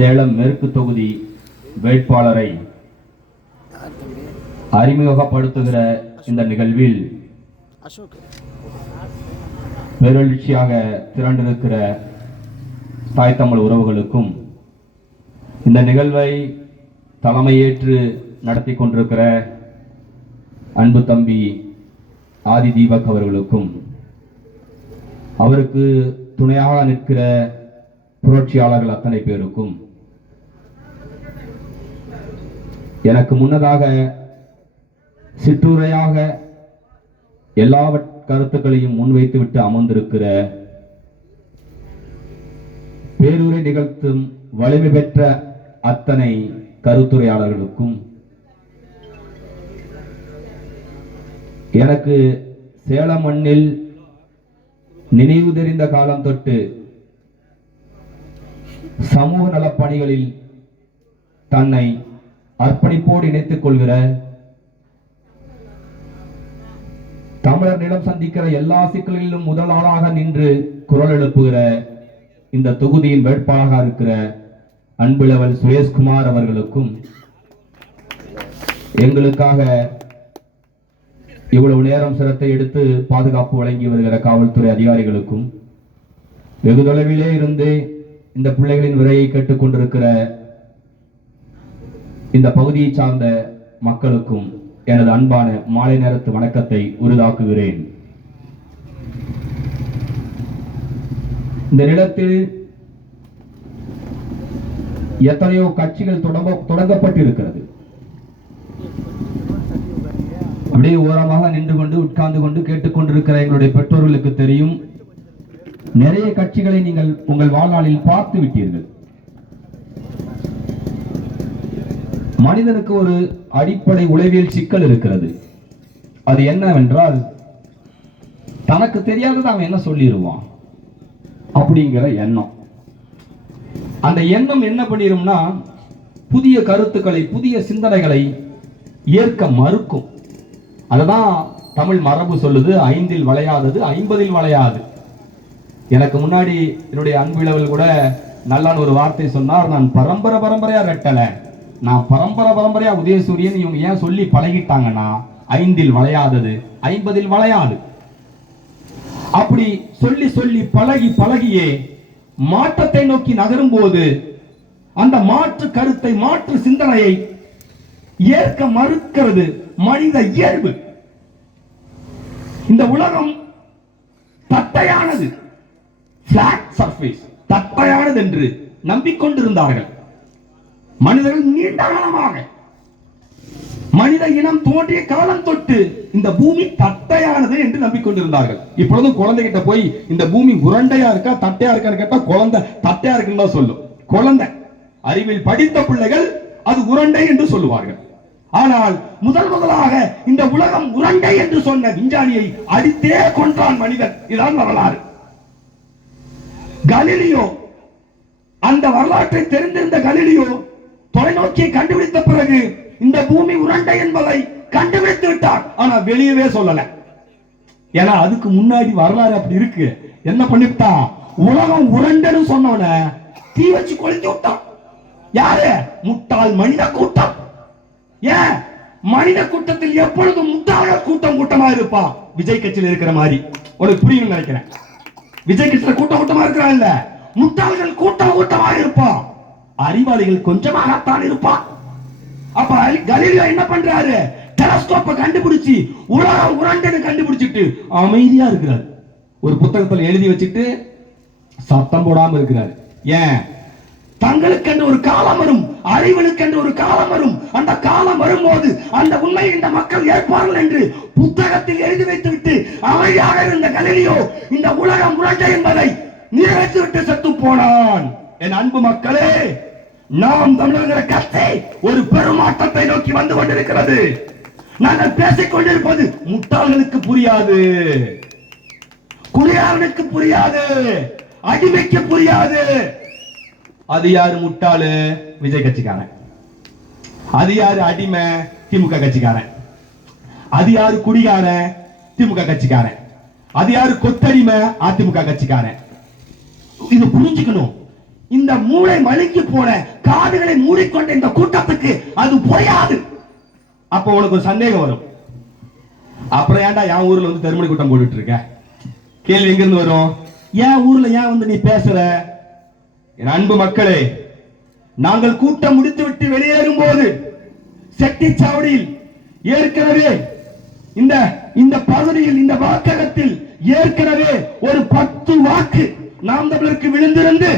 சேலம் மேற்கு தொகுதி வேட்பாளரை அறிமுகப்படுத்துகிற இந்த நிகழ்வில் பேரெழுச்சியாக திரண்டிருக்கிற தாய் தமிழ் உறவுகளுக்கும் இந்த நிகழ்வை தலைமையேற்று நடத்தி கொண்டிருக்கிற அன்பு தம்பி ஆதி தீபக் அவர்களுக்கும் அவருக்கு துணையாக நிற்கிற புரட்சியாளர்கள் அத்தனை பேருக்கும் எனக்கு முன்னதாக சிற்றுரையாக எல்லா கருத்துக்களையும் முன்வைத்து விட்டு அமர்ந்திருக்கிற பேருரை நிகழ்த்தும் வலிமை பெற்ற அத்தனை கருத்துரையாளர்களுக்கும் எனக்கு சேலம் மண்ணில் நினைவு தெரிந்த காலம் தொட்டு சமூக நலப்பணிகளில் தன்னை அர்ப்பணிப்போடு இணைத்துக் கொள்கிற தமிழர் நிலம் சந்திக்கிற எல்லா சிக்கல்களிலும் முதல் ஆளாக நின்று குரல் எழுப்புகிற இந்த தொகுதியின் வேட்பாளராக இருக்கிற அன்புலவல் சுரேஷ்குமார் அவர்களுக்கும் எங்களுக்காக இவ்வளவு நேரம் சிரத்தை எடுத்து பாதுகாப்பு வழங்கி வருகிற காவல்துறை அதிகாரிகளுக்கும் வெகு தொலைவிலே இருந்து இந்த பிள்ளைகளின் விரையை கேட்டுக் கொண்டிருக்கிற இந்த பகுதியை சார்ந்த மக்களுக்கும் எனது அன்பான மாலை நேரத்து வணக்கத்தை உரிதாக்குகிறேன். இந்த நிலத்தில் எத்தனையோ கட்சிகள் தொடங்கப்பட்டிருக்கிறது. அப்படியே ஓரமாக நின்று கொண்டு உட்கார்ந்து கொண்டு கேட்டுக்கொண்டிருக்கிற எங்களுடைய பெற்றோர்களுக்கு தெரியும், நிறைய கட்சிகளை நீங்கள் உங்கள் வாழ்நாளில் பார்த்து விட்டீர்கள். மனிதனுக்கு ஒரு அடிப்படை உளவியல் சிக்கல் இருக்கிறது. அது என்னவென்றால், தனக்கு தெரியாதது அவன் என்ன சொல்லிடுவான் அப்படிங்கிற எண்ணம். அந்த எண்ணம் என்ன பண்ணிடும்னா, புதிய கருத்துக்களை புதிய சிந்தனைகளை ஏற்க மறுக்கும். அதுதான் தமிழ் மரபு சொல்லுது, 5இல் வளையாதது 50இல் வளையாது. எனக்கு முன்னாடி என்னுடைய அன்பிலவல் கூட நல்லான்னு ஒரு வார்த்தை சொன்னார். நான் பரம்பரையா ரெட்டலை, நான் பரம்பரையா உதயசூரியன். இவங்க ஏன் சொல்லி பழகிட்டாங்கன்னா, 5இல் வளையாதது 50இல் வளையாது. அப்படி சொல்லி சொல்லி பழகியே மாற்றத்தை நோக்கி நகரும் போது அந்த மாற்று கருத்தை மாற்று சிந்தனையை ஏற்க மறுக்கிறது மனித இயல்பு. இந்த உலகம் தட்டையானது, பிளாட் சர்ஃபேஸ், தட்டையானது என்று நம்பிக்கொண்டிருந்தார்கள் மனிதர்கள். நீண்ட காலமாக மனித இனம் தோன்றிய காலம் தொட்டு இந்த பூமி தட்டையானது என்று நம்பிக்கொண்டிருந்தார்கள். இப்பொழுதும் குழந்தைகிட்ட போய் இந்த பூமி உருண்டையா இருக்கா தட்டையா இருக்கான்னு கேட்டா குழந்தை தட்டையா இருக்குன்னு தான் சொல்லும். குழந்தை அறிவில் படித்த பிள்ளைகள் அது உருண்டை என்று சொல்லுவார்கள். ஆனால் முதலாக இந்த உலகம் உருண்டை என்று சொன்ன விஞ்ஞானியை அடித்தே கொன்றான் மனிதன். இதான் வரலாறு. கலீலியோ, அந்த வரலாற்றை தெரிந்திருந்த கலீலியோ தொலைநோக்கியை கண்டுபிடித்த பிறகு இந்த பூமி உருண்டை என்பதை கண்டுபிடித்து விட்டார். ஆனா வெளியவே சொல்லல. ஏன்னா அதுக்கு முன்னாடி வரலாறு அப்படி இருக்கு. என்ன பண்ணிவிட்டான், உலகம் உருண்டைன்னு சொன்னவன தீ வச்சு கொளுத்தி விட்டான். யாரு? முட்டாள் மனித கூட்டம். ஏன் மனித கூட்டத்தில் எப்பொழுதும் முட்டாள்கள் கூட்டமா இருப்பான். விஜய் கட்சியில் இருக்கிற மாதிரி உனக்கு புரியும் நினைக்கிறேன். விஜய் கட்சியில கூட்டமா இருக்கிறான் இல்ல, முட்டாள்கள் கூட்டமா இருப்பான். அறிவாளிகள் கொஞ்சமாகத்தான் இருப்பான். அப்ப கலீலியோ என்ன பண்றாரு, டெலஸ்கோப்பை கண்டுபிடிச்சு உலகம் உருண்டைன்னு கண்டுபிடிச்சிட்டு அமைதியா இருக்கிறார். ஒரு புத்தகத்தில் எழுதி வச்சுட்டு சத்தம் போடாம இருக்கிறார். ஏன்? தங்களுக்கென்று ஒரு காலம் வரும், அறிவனுக்கென்று ஒரு காலம் வரும். அந்த காலம் வரும்போது அந்த உண்மையை இந்த மக்கள் ஏற்பார்கள் என்று புத்தகத்தில் எழுதி வைத்து விட்டு அமைதியாக இருந்த கலீலியோ இந்த உலகம் உருண்டை என்பதை நிறைவேற்றி விட்டு செத்து போனான். என் அன்பு மக்களே, நாம் தமிழர்கள் கத்தை ஒரு பெருமாற்றத்தை நோக்கி வந்து கொண்டிருக்கிறது. நாங்கள் பேசிக் கொண்டிருப்பது முட்டாள்களுக்கு புரியாது, குடியாரனுக்கு புரியாது, அடிமைக்கு புரியாது. அது யாரு முட்டாளு? விஜய் கட்சிக்காரன். அது யாரு அடிமை? திமுக கட்சிக்காரன். அது யாரு குடிகாரன்? திமுக கட்சிக்காரன். அது யாரு கொத்தடிமை? அதிமுக கட்சிக்காரன். இது புரிஞ்சுக்கணும். இந்த மூளை மழுங்கி போன காதுகளை மூடிக்கொண்ட இந்த கூட்டத்துக்கு அது புரியாது. அப்ப உனக்கு ஒரு சந்தேகம் வரும், அப்புறம் ஏன்டா என் ஊர்ல வந்து தருமணி கூட்டம் போட்டுட்டு இருக்க? கேள்வி எங்க இருந்து வரும்? என் ஊர்ல ஏன் வந்து நீ பேசுற? என் அன்பு மக்களே, நாங்கள் கூட்டம் முடித்து விட்டு வெளியேறும் போது செட்டிச்சாவடியில் ஏற்கனவே இந்த பகுதியில் இந்த வாக்ககத்தில் ஏற்கனவே ஒரு 10 வாக்கு நாம் தமிழருக்கு விழுந்திருந்து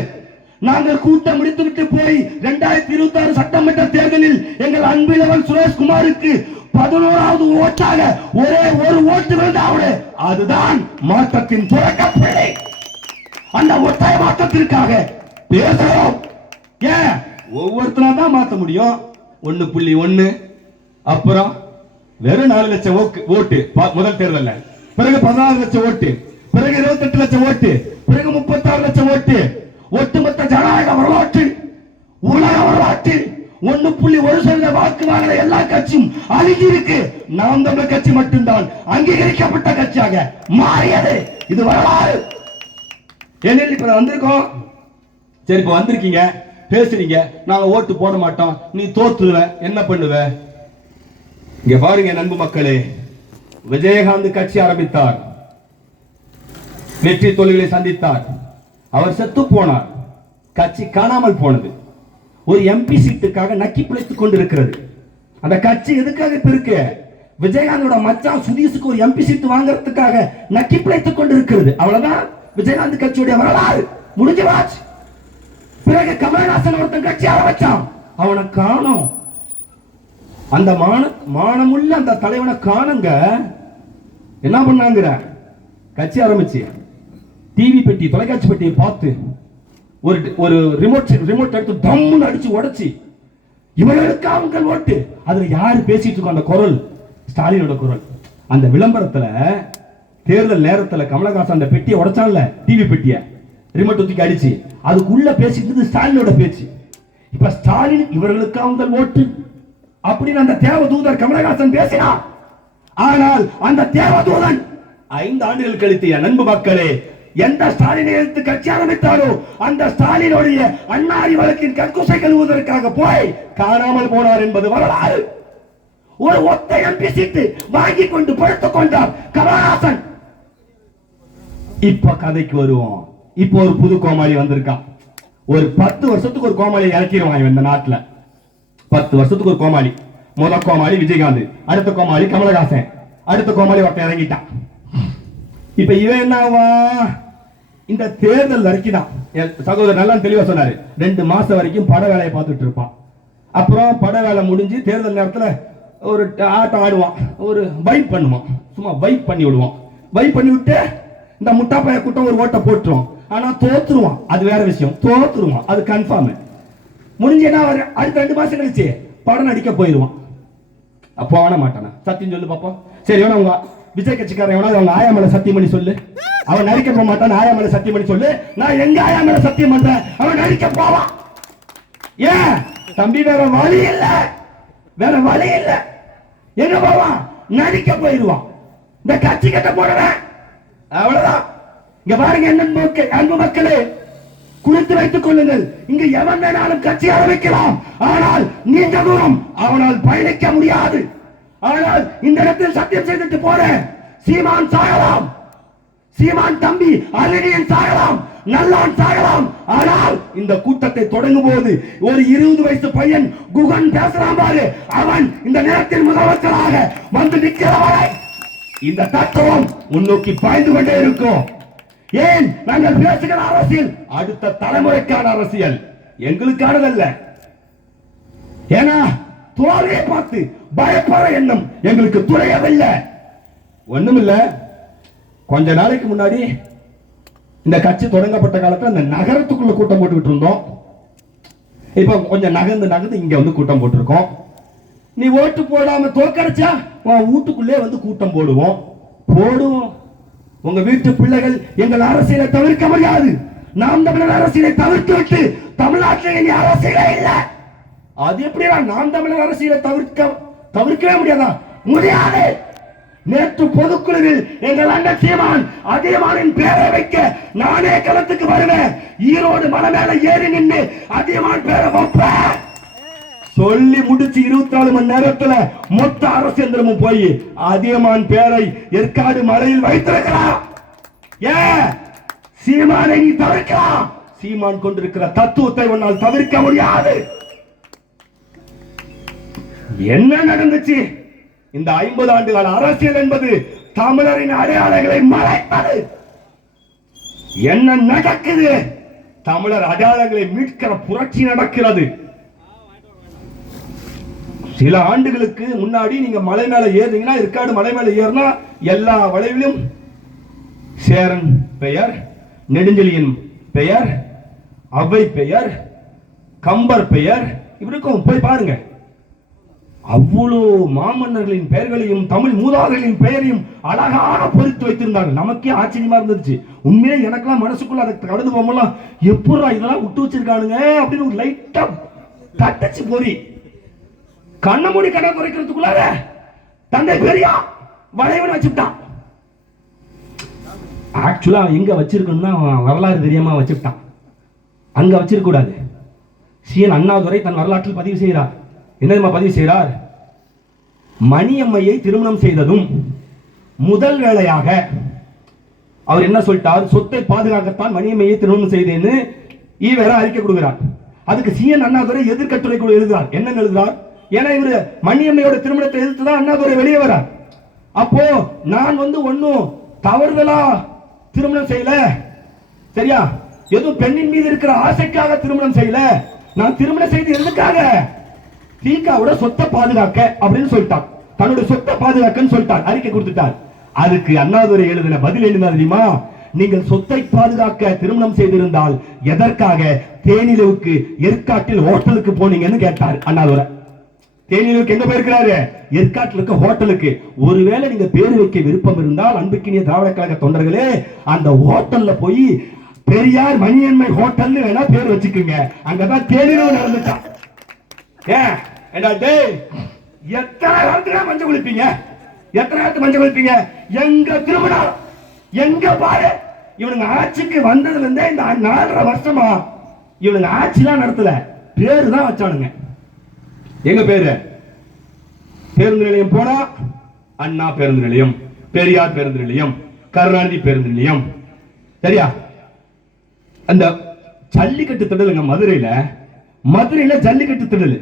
நாங்கள் கூட்டம் முடித்துவிட்டு போய் 2026 சட்டமன்ற தேர்தலில் எங்கள் அன்பிலவன் சுரேஷ்குமாருக்கு 11வது ஓட்டாக ஒரே ஒரு ஓட்டு விழுந்தாவது. அதுதான் மாற்றத்தின் தொடக்க பிள்ளை. அந்த ஒற்றை மாற்றத்திற்காக பேசுறோம். ஏன் ஒவ்வொருத்தரா தான் மாற்ற முடியும்? 1.1 அப்புறம் வெறும் 4 லட்சம் ஓட்டு முதல் தேர்தல், பிறகு 16 லட்சம் ஓட்டு, பிறகு 28 லட்சம் ஓட்டு, பிறகு 36 லட்சம் ஓட்டு. ஒட்டுமொத்த ஜனநாயக வரலாற்றில் உலக வரலாற்றில் 1.1% வாக்கு வாங்கின எல்லா கட்சியும் அழிஞ்சி இருக்கு. நாம் தமிழர் கட்சி மட்டும்தான் அங்கீகரிக்கப்பட்ட கட்சியாக மாறியது. இது வரலாறு. ஏனெனில் இப்ப வந்திருக்கோம், சரி இப்ப வந்திருக்கீங்க, பேசுறீங்க, நாங்க ஓட்டு போட மாட்டோம், நீ தோத்துவ, என்ன பண்ணுவ? இங்க பாருங்க நண்பு மக்களே, விஜயகாந்த் கட்சி ஆரம்பித்தார், வெற்றி தோல்விகளை சந்தித்தார், அவர் செத்து போனார், கட்சி காணாமல் போனது. ஒரு எம்பி சீட்டுக்காக நக்கி பிழைத்துக் கொண்டிருக்கிறது. அந்த கட்சி எதுக்காக இப்ப இருக்கு? விஜயகாந்தோட மச்சான் சுதீஷுக்கு ஒரு எம்பி சீட்டு வாங்கறதுக்காக நக்கி பிழைத்துக் கொண்டிருக்கிறது. அவ்வளவுதான் விஜயகாந்த் கட்சியுடைய வரலாறு, முடிஞ்சு வாச்சு. பிறகு கமலஹாசன் ஒருத்தன் கட்சி ஆரம்பிச்சான், அவனை காணோம். அந்த மானமுள்ள அந்த தலைவனை காணுங்க. என்ன பண்ணாங்கிற கட்சி ஆரம்பிச்சு டிவி பெட்டி தொலைக்காட்சி பெட்டியை பார்த்து ஒரு ரிமோட் எடுத்து தம்முன்னு அடிச்சு உடைச்சு இவர்களுக்கு அவங்க ஓட்டு. அதுல யாரு பேசிட்டு இருக்கோம்? அந்த குரல் ஸ்டாலினோட குரல். அந்த விளம்பரத்துல தேர்தல் நேரத்துல கமலஹாசன் அந்த பெட்டியை உடைச்சான்ல, டிவி பெட்டியை ரிமோட் தூக்கி அடிச்சு, அதுக்குள்ள பேசிட்டு ஸ்டாலினோட பேச்சு. இப்ப ஸ்டாலின் இவர்களுக்கு அவங்க ஓட்டு அப்படின்னு அந்த தேவதூதர் கமலஹாசன் பேசினார். ஆனால் அந்த தேவதூதன் 5 ஆண்டுகள் கழித்து, என் நண்பு மக்களே, எந்த ஸ்டாலினை எடுத்து கட்சி ஆரம்பித்தாரோ அந்த ஸ்டாலினுடைய அண்ணாரி வழக்கின் கற்குசை கழுவுவதற்காக போய் காணாமல் போனார் என்பது வரலாறு. ஒரு ஒத்த எம்பி சீட்டு வாங்கி கொண்டு படுத்துக் கொண்டார் கமலஹாசன். இப்ப கதைக்கு வருவோம். இப்போ ஒரு புது கோமாளி வந்திருக்கான். ஒரு 10 வருஷத்துக்கு ஒரு கோமாளி இறக்கிடுவான் இந்த நாட்டுல. 10 வருஷத்துக்கு ஒரு கோமாளி. முதல் கோமாளி விஜயகாந்த், அடுத்த கோமாளி கமலஹாசன், அடுத்த கோமாளி ஒருத்தன் இறங்கிட்டான். இப்ப இவன் என்னவா? இந்த தேர்தல் வரைக்கும் தான் சகோதரர் நல்லா தெளிவா சொன்னாரு, 2 மாசம் வரைக்கும் பட வேலையை பார்த்துட்டு இருப்பான். அப்புறம் பட வேலை முடிஞ்சு தேர்தல் நேரத்துல ஒரு ஆட்டம் ஆடுவான், ஒரு வைப் பண்ணுவான், சும்மா வைப் பண்ணி விடுவான். வைப் பண்ணி விட்டு இந்த முட்டாப்பைய கூட்டம் ஒரு ஓட்டை போட்டுருவான். ஆனா தோத்துருவான், அது வேற விஷயம். தோத்துருவான், அது கன்ஃபார்ம். முடிஞ்சு என்ன அடுத்த 2 மாசம் கழிச்சு படம் நடிக்க போயிடுவான். அப்போ ஆன மாட்டானா? சத்தியம் சொல்லு பாப்போம். சரி, உங்க விஜய் கட்சிக்காரன் எவனாவது அவங்க ஆயா மேல சத்தியம் பண்ணி சொல்லு. அவன் நடிக்க போக மாட்டான். ஆயா மேல சத்தியம் பண்ணி சொல்லு. நான் எங்க ஆயா மேல சத்தியம் பண்றேன், அவன் நடிக்க போவான். ஏன் தம்பி? வேற வழி இல்ல, வேற வழி இல்ல. எங்க போவான்? நடிக்க போயிடுவான். இந்த கட்சி கட்ட போடுறேன், அவ்வளவுதான். இங்க பாருங்க என்ன அன்பு மக்களே, குறித்து வைத்துக் கொள்ளுங்கள். இங்கு எவன் வேணாலும் கட்சி ஆரம்பிக்கலாம், ஆனால் நீண்ட தூரம் அவனால் பயணிக்க முடியாது. ஆனால் இந்த இடத்தில் சத்தியம் செய்துட்டு போறேன், சீமான் சாகலாம், சீமான் தம்பி அழகியன் சாகலாம், நல்லான் சாகலாம். ஆனால் இந்த கூட்டத்தை தொடங்கும் போது ஒரு 20 வயசு பையன் குகன் பேசுறான் பாரு, அவன் இந்த நேரத்தில் முதலமைச்சராக வந்து நிற்கிறவரை இந்த தத்துவம் முன்னோக்கி பாய்ந்து கொண்டே இருக்கும். ஏன்? நாங்கள் பேசுகிற அரசியல் அடுத்த தலைமுறைக்கான அரசியல், எங்களுக்கானதல்ல. ஏன்னா தோல்வியை பார்த்து பயப்பட எண்ணம் எங்களுக்கு துறையவில்லை. ஒண்ணுமில்ல, கொஞ்ச நாளைக்கு முன்னாடி இந்த கட்சி தொடங்கப்பட்ட காலத்துல இந்த நகரத்துக்குள்ள கூட்டம் போட்டுக்கிட்டு இருந்தோம். இப்ப கொஞ்சம் நகர்ந்து இங்க வந்து கூட்டம் போட்டிருக்கோம். நீ ஓட்டு போடாம தோக்கடிச்சா உன் வீட்டுக்குள்ளே வந்து கூட்டம் போடுவோம். உங்க வீட்டு பிள்ளைகள் எங்கள் அரசியலை தவிர்க்க முடியாது. நாம் தமிழர் அரசியலை தவிர்த்து விட்டு தமிழ்நாட்டில் அரசியலே இல்லை. அது எப்படி நாம் தமிழர் அரசியலை தவிர்க்கவே முடியாதா? முடியாது. நேற்று பொதுக்குழுவில் எங்கள் அண்ணன் சீமான் அதியமானின் பேரை வைக்க நானே களத்துக்கு வருவேன், ஈரோடு மலை மேல ஏறி நின்று அதியமான் பேரை வைப்பேன் சொல்லி முடிச்சு 24 மணி நேரத்துல மொத்த அரசியல் போய் அதியமான் பேரை ஏற்காடு மலையில் வைத்திருக்கிறான். ஏன் சீமானை நீ தவிர்க்கலாம்? சீமான் கொண்டிருக்கிற தத்துவத்தை உன்னால் தவிர்க்க முடியாது. என்ன நடந்துச்சு? இந்த 50 ஆண்டுகால அரசியல் என்பது தமிழரின் அடையாளங்களை மறைப்பது. என்ன நடக்குது? தமிழர் அடையாளங்களை மீட்கிற புரட்சி நடக்கிறது. சில ஆண்டுகளுக்கு முன்னாடி நீங்க மலை மேல ஏறினீங்கன்னா, ஏற்காடு மலை மேல ஏறினா எல்லா வளைவிலும் சேரன் பெயர், நெடுஞ்செழியன் பெயர், அவை பெயர், கம்பர் பெயர் இப்படிக்கும் போய் பாருங்க. அவ்வளோ மாமன்னர்களின் பெயர்களையும் தமிழ் மூதாதைகளின் பெயரையும் அழகாக பொறித்து வைத்திருந்தாங்க. நமக்கே ஆச்சரியமா இருந்துச்சு. உண்மையே எனக்கெல்லாம் மனசுக்குள்ள அதை கடந்து போகலாம், எப்படா இதெல்லாம் விட்டு வச்சிருக்கானுங்க அப்படின்னு ஒரு லைட்டா தட்டச்சு பொறி கண்ண மூடி கடை குறைக்கிறதுக்குள்ளார தந்தை பெரியா வளைவன் வச்சுட்டான். ஆக்சுவலா எங்க வச்சிருக்கணும்னா வரலாறு தெரியாம வச்சுட்டான். அங்க வச்சிருக்க கூடாது. சீன் அண்ணாதுரை தன் வரலாற்றில் பதிவு செய்கிறார். என்ன பதிவு செய்கிறார்? மணியம்மையை திருமணம் செய்ததும் முதல் வேளையாக அவர் என்ன சொல்லிட்டார்? சொத்தை பாதுகாக்கத்தான் மணியம்மையை திருமணம் செய்தேன்னு ஈவேர அறிக்கை கொடுக்கிறார். அதுக்கு சீன் அண்ணாதுரை எதிர்கட்டுரை கூட எழுதுகிறார். என்ன எழுதுகிறார்? ஏன்னா இவரு மணியம்மையோட திருமணத்தை எதிர்த்துதான் அண்ணாதுரை வெளியே வரார். அப்போ நான் ஒன்னும் தவறுதலா திருமணம் செய்யல, சரியா? எதுவும் பெண்ணின் மீது இருக்கிற ஆசைக்காக திருமணம் செய்யல, நான் திருமணம் செய்து எதுக்காக? தீகாவோட சொத்தை பாதுகாக்க அப்படின்னு சொல்லிட்டார். தன்னுடைய சொத்தை பாதுகாக்கன்னு சொல்லிட்டார், அறிக்கை கொடுத்துட்டார். அதுக்கு அண்ணாதுரை எழுதின பதில் என்ன தெரியுமா? நீங்கள் சொத்தை பாதுகாக்க திருமணம் செய்திருந்தால் எதற்காக தேனிலவுக்கு ஏற்காட்டில் ஹோட்டலுக்கு போனீங்கன்னு கேட்டார் அண்ணாதுரை. தேனிலவுக்கு எங்க போயிருக்கிறாரு? ஏற்காட்டில் இருக்க ஹோட்டலுக்கு. ஒருவேளை நீங்க பேரு வைக்க விருப்பம் இருந்தால் அன்புக்கினிய திராவிட கழக தொண்டர்களே, அந்த ஹோட்டல்ல போய் பெரியார் மணியம்மை ஹோட்டல் வேணா பேர் வச்சுக்குங்க. அங்கதான் தேனிலவு நடந்துட்டா. எத்தனை காலத்துக்கு மஞ்சள் குளிப்பீங்க? எத்தனை காலத்து மஞ்சள் குளிப்பீங்க? எங்க திருமணம் எங்க பாரு. இவனுங்க ஆட்சிக்கு வந்ததுல இருந்தே இந்த 4.5 வருஷமா இவனுங்க ஆட்சிலாம் நடத்தல, பேரு தான் வச்சானுங்க. எங்க பேரு? பேருந்து நிலையம் போனா அண்ணா பேருந்து நிலையம், பெரியார் பேருந்து நிலையம், கருணாநிதி பேருந்து நிலையம், சரியா? அந்த ஜல்லிக்கட்டு திடலுங்க மதுரையில ஜல்லிக்கட்டு திடல்.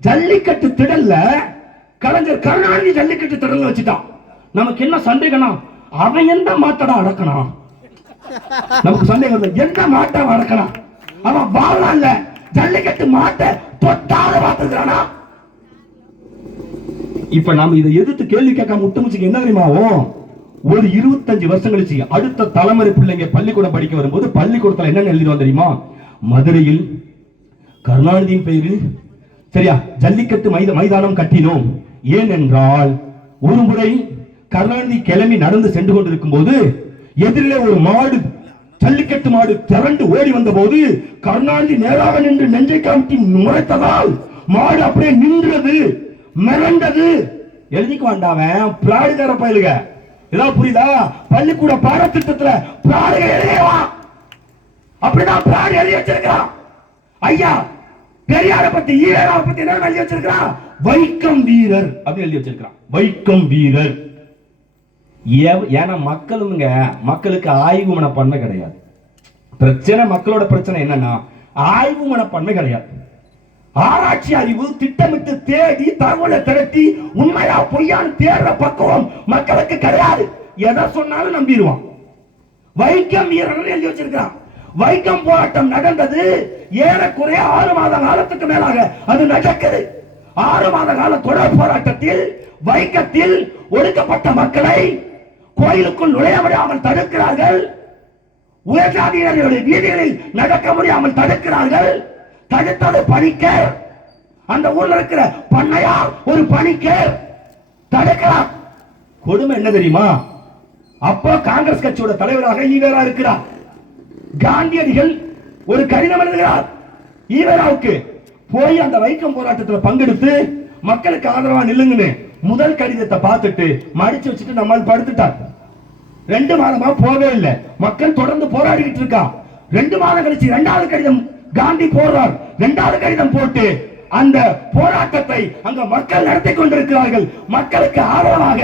ஜல்லிக்கட்டு திடல்ல கலைஞர் கருணாநிதி ஜல்லிக்கட்டு திடல் வச்சுட்டான். நமக்கு என்ன சந்தேகம்? அவன் எந்த மாட்டடா அடக்கணும்? நமக்கு சந்தேகம் எந்த மாட்டை அடக்கணும்? அவன் வாழ்நாள்ல ஜல்லிக்கட்டு மாட்டை தொட்டாத பார்த்துக்கிறானா? இப்ப நாம இதை எதிர்த்து கேள்வி கேட்காம முட்டுமுச்சுக்கு என்ன தெரியுமாவும்? ஒரு 25 வருஷம் கழிச்சு அடுத்த தலைமுறை பிள்ளைங்க பள்ளிக்கூடம் படிக்க வரும்போது பள்ளிக்கூடத்துல என்ன எழுதிடுவோம் தெரியுமா? மதுரையில் கருணாநிதியின் பெயரில், சரியா, ஜல்லிக்கட்டு மைதானம் கட்டினோம். ஏனென்றால் ஒரு முறை கருணாநிதி கிளம்பி நடந்து சென்று கொண்டிருக்கும் போது எதிரிலே ஒரு மாடு, ஜல்லிக்கட்டு மாடு திரண்டு ஓடி வந்த போது கருணாநிதி நேராக நின்று நெஞ்சை காட்டி முறைத்ததால் மாடு அப்படியே நின்றது, மிரண்டது. எழுதிக்கு வேண்டாவன் பிராடுகார பயலுக. ஏதாவது புரியுதா? பள்ளிக்கூட பாடத்திட்டத்துல பிராடுக எழுதியவா? அப்படிதான் பிராடு எழுதி வச்சிருக்கான். ஐயா பெரியார பத்தி ஈவேராவை பத்தி என்ன எழுதி வச்சிருக்கான்? வைக்கம் வீரர் அப்படி எழுதி வச்சிருக்கான். வைக்கம் வீரர். ஏன்னா மக்களுக்கு ஆய்வு மனப்பான்மை கிடையாது. பிரச்சனை, மக்களோட பிரச்சனை என்னன்னா ஆய்வு மனப்பான்மை கிடையாது. ஆராய்ச்சி அறிவு, திட்டமிட்டு தேடி தகவலை திரட்டி உண்மையா பொய்யான்னு தேடுற பக்குவம் மக்களுக்கு கிடையாது. எதை சொன்னாலும் நம்பிடுவான். வைக்கம் வீரர் எழுதி வச்சிருக்கான். வைக்கம் போராட்டம் நடந்தது ஏறக்குறைய 6 மாத காலத்துக்கு மேலாக அது நடக்குது. 6 மாத கால தொடர் போராட்டத்தில் வைக்கத்தில் ஒடுக்கப்பட்ட மக்களை கோயிலுக்குள் நுழைய முடியாமல் தடுக்கிறார்கள். உயர்ஜாதியினருடைய வீதிகளில் நடக்க முடியாமல் தடுக்கிறார்கள். தடுத்தது பணிக்கர். அந்த ஊர்ல இருக்கிற பண்ணையார் ஒரு பணிக்கர் தடுக்கலாம். கொடுமை என்ன தெரியுமா? அப்போ காங்கிரஸ் கட்சியோட தலைவராக ஈவேரா இருக்கிறார். காந்தியடிகள் ஒரு கடிதம் எழுதுகிறார் ஈவேராவுக்கு. போய் அந்த வைக்கம் போராட்டத்தில் பங்கெடுத்து மக்களுக்கு ஆதரவா நில்லுங்கன்னு முதல் கடிதத்தை பார்த்துட்டு மடிச்சு வச்சுட்டு நம்மால் படுத்துட்டார். 2 மாதமா போவே இல்லை. மக்கள் தொடர்ந்து போராடிக்கிட்டு இருக்கா. 2 மாதம் கழிச்சு 2வது கடிதம் காந்தி போடுறார். 2வது கடிதம் போட்டு அந்த போராட்டத்தை அங்க மக்கள் நடத்தி கொண்டிருக்கிறார்கள். மக்களுக்கு ஆதரவாக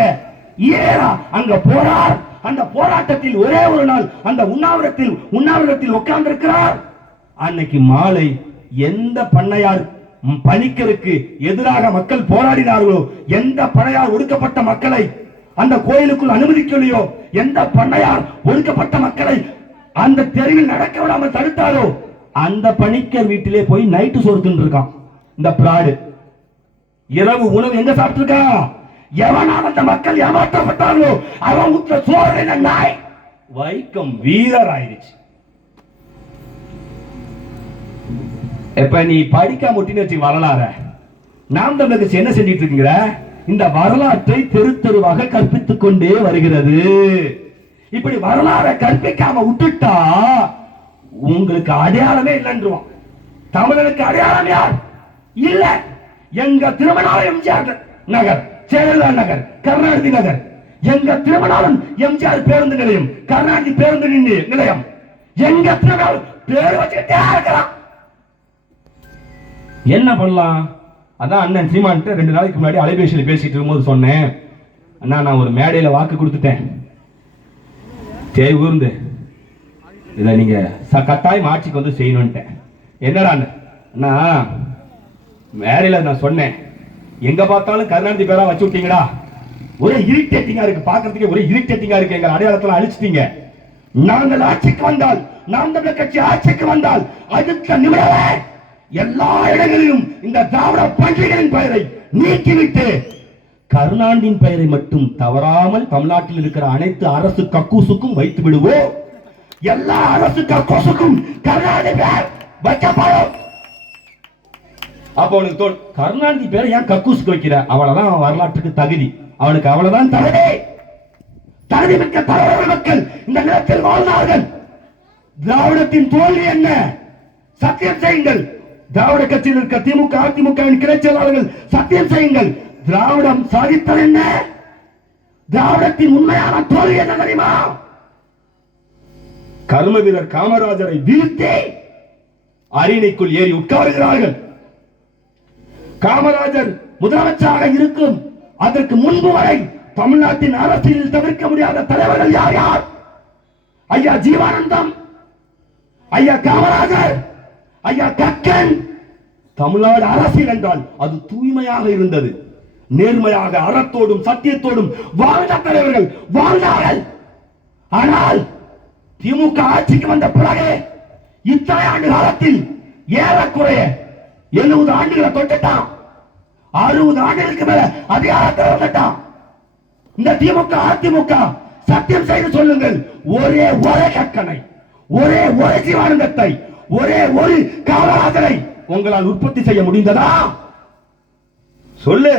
ஈரா அங்க போறார். அந்த போராட்டத்தில் ஒரே ஒரு நாள் அந்த உண்ணாவிரத்தில் உட்கார்ந்து இருக்கிறார். அன்னைக்கு மாலை எந்த பண்ணையார் பணிக்கருக்கு எதிராக மக்கள் போராடினார்களோ, எந்த பண்ணையார் ஒடுக்கப்பட்ட மக்களை அந்த கோயிலுக்குள் அனுமதிக்கலையோ, எந்த பண்ணையார் ஒடுக்கப்பட்ட மக்களை அந்த தெருவில் நடக்க விடாமல் தடுத்தாரோ, அந்த பணிக்கர் வீட்டிலே போய் நைட்டு சோறு தின்னு இருக்கான். இந்த பிராடு இரவு உணவு எங்க சாப்பிட்டு இருக்கான்? எவனால் அந்த மக்கள் ஏமாற்றப்பட்டார்களோ அவன் உற்ற சோறு நாய் வைக்கம் வீரர் ஆயிடுச்சு. இப்ப நீ படிக்காம ஒட்டின்னு வச்சு வரலாற நாம் தமிழக என்ன செஞ்சிட்டு இருக்கீங்க? இந்த வரலாற்றை தெரு தெருவாக கற்பித்துக் கொண்டே வருகிறது. இப்படி வரலாறை கற்பிக்காம விட்டுட்டா உங்களுக்கு அடையாளமே இல்லைன்றுவான். தமிழனுக்கு அடையாளம் யார்? இல்ல. எங்க திருமணம் எம்ஜிஆர் நகர், ஜெயலலிதா நகர், கருணாநிதி நகர். எங்க திருமணம் எம்ஜிஆர் பேருந்து நிலையம், கருணாநிதி பேருந்து நிலையம். எங்க திருமணம் பேர் வச்சுக்கிட்டே இருக்கலாம். என்ன பண்ணலாம்? அதான் அண்ணன் சீமான் 2 நாளைக்கு முன்னாடி அலைபேசியில் பேசிட்டு இருக்கும்போது சொன்னேன், அண்ணா நான் ஒரு மேடையில வாக்கு கொடுத்துட்டேன், சரி ஊர்ந்து இதை நீங்க கட்டாயம் ஆட்சிக்கு வந்து செய்யணும்ட்டேன். என்னடா அண்ணா மேடையில நான் சொன்னேன், எங்க பார்த்தாலும் கருணாநிதி பேரா வச்சு விட்டீங்கடா, ஒரே இரிட்டேட்டிங்கா இருக்கு, பாக்குறதுக்கே ஒரே இரிட்டேட்டிங்கா இருக்கு, எங்க அடையாளத்துல அழிச்சிட்டீங்க. நாங்கள் ஆட்சிக்கு வந்தால், நாம் தமிழர் கட்சி ஆட்சிக்கு வந்தால் அடுத்த நிமிடமே எல்லா இடங்களிலும் இந்த திராவிட பண்டிகைகளின் பெயரை நீக்கிவிட்டு கருணாநிதியின் பெயரை மட்டும் தவறாமல் தமிழ்நாட்டில் இருக்கிற அனைத்து அரசு கக்கூசுக்கும் வைத்து விடுவோம். எல்லா அரசு கக்கூசுக்கும் கருணாநிதி பெயர் வைக்கப்படும். அப்ப அவனுக்கு தோல், கருணாநிதி பேரை ஏன் கக்கூசுக்கு வைக்கிற? அவ்வளவுதான் அவன் வரலாற்றுக்கு தகுதி, அவனுக்கு அவ்வளவுதான் தகுதி. தகுதி மிக்க தலைவர் மக்கள் இந்த நிலத்தில் வாழ்ந்தார்கள். திராவிடத்தின் தோல்வி என்ன? சத்தியம் செய்யுங்கள். திராவிட கட்சியில் இருக்க திமுக அதிமுகவின் கிளை செயலாளர்கள் சத்தியம் செய்யுங்கள். திராவிடம் சாதித்தது என்ன? திராவிடத்தின் உண்மையான தோல்வி என்ன தெரியுமா? கர்ம வீரர் காமராஜரை வீழ்த்தி அரியணைக்குள் ஏறி உட்காருகிறார்கள். காமராஜர் முதலமைச்சராக இருக்கும் அதற்கு முன்பு வரை தமிழ்நாட்டின் அரசியலில் தவிர்க்க முடியாத தலைவர்கள் யார் யார்? ஐயா ஜீவானந்தம், ஐயா காமராஜர், ஐயா கக்கன். தமிழ்நாடு அரசியல் என்றால் அது தூய்மையாக இருந்தது. நேர்மையாக அறத்தோடும் சத்தியத்தோடும் வாழ்ந்த தலைவர்கள் வாழ்ந்தார்கள். ஆனால் திமுக ஆட்சிக்கு வந்த பிறகு இத்தனை ஆண்டு காலத்தில் ஏறக்குறைய 70 ஆண்டுகளை தொட்டுட்டான். 60 ஆண்டுகளுக்கு மேல அதிகாரத்தில் வந்துட்டான். இந்த திமுக அதிமுக சத்தியம் செய்து சொல்லுங்கள், ஒரே ஒரு கக்கனை, ஒரே ஒரு ஜீவானந்தத்தை, ஒரே ஒரு காமராஜரை உங்களால் உற்பத்தி செய்ய முடிந்ததா? சொல்லு.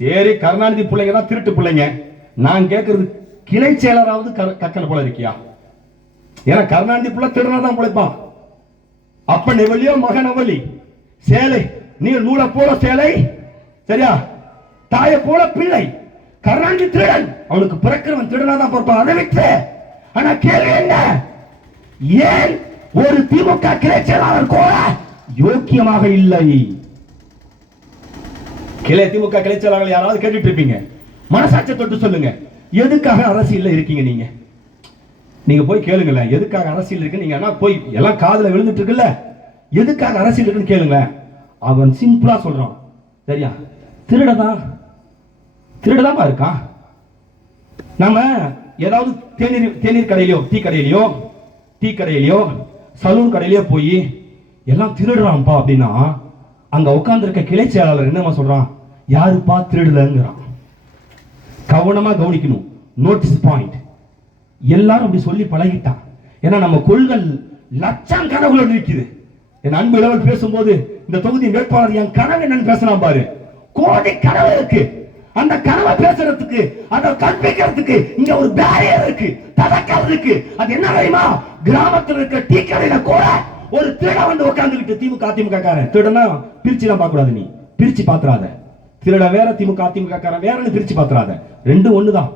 சரி, கருணாநிதி பிள்ளைங்க தான் திருட்டு பிள்ளைங்க. நான் கேட்கறது, கிளை செயலராவது கக்கனை போல இருக்கியா? ஏன்னா கருணாநிதி பிள்ளை திருடனாதான் பிழைப்பான். அப்ப நெவலியோ மகன் அவலி சேலை, நீ நூலை போல சேலை, சரியா? தாய போல பிள்ளை. கருணாநிதி திருடன், அவனுக்கு பிறக்கிறவன் திருடனாதான் பிறப்பான். அதை விட்டு ஆனா கேள்வி என்ன? ஏன் ஒரு திமுக கிளை செயலாளர் கூட யோக்கியமாக இல்லை? திமுக கிளை செயலாளர்கள் யாராவது கேட்டுட்டு இருப்பீங்க, மனசாட்சியை தொட்டு சொல்லுங்க, எதுக்காக அரசியல் இருக்கீங்க? நீங்க போய் கேளுங்களேன், எதுக்காக அரசியல் இருக்கு? நீங்க போய் எல்லாம் காதுல விழுந்துட்டு இருக்குல்ல, எதுக்காக அரசியல் இருக்குன்னு கேளுங்க. அவன் சிம்பிளா சொல்றான், சரியா? திருடதான் இருக்கான். நாம ஏதாவது தேநீர் கடையிலயோ டீ கடையிலயோ சலூன் கடையிலயோ போய் எல்லாம் திருடுறான்ப்பா அப்படின்னா அங்க உட்கார்ந்து இருக்க கிளை செயலாளர் என்னமா சொல்றான்? யாருப்பா திருடலங்கிறான். கவனமா கவனிக்கணும். Notice point. எல்லாரும் அப்படி சொல்லி பழகிட்டான். ஏன்னா நம்ம கொள்கள் லட்சம் கனவுகள் இருக்குது. என் அன்பு இளவல் பேசும்போது இந்த தொகுதி வேட்பாளர் என் கனவு என்னன்னு பேசலாம் பாரு. கோடி கனவு இருக்கு. அந்த கனவை பேசுறதுக்கு, அதை கற்பிக்கிறதுக்கு இங்க ஒரு பேரியர் இருக்கு, தடக்கல் இருக்கு. அது என்ன தெரியுமா? கிராமத்தில் இருக்க டீ கடையில கூட ஒரு திருட வந்து உட்கார்ந்துகிட்டு, திமுக அதிமுக காரன் திருடனா பிரிச்சு எல்லாம் பார்க்க கூடாது. நீ பிரிச்சு பாத்துறாத. திருட வேற, திமுக அதிமுக காரன் வேறன்னு பிரிச்சு பாத்துறாத. ரெண்டும் ஒண்ணுதான்.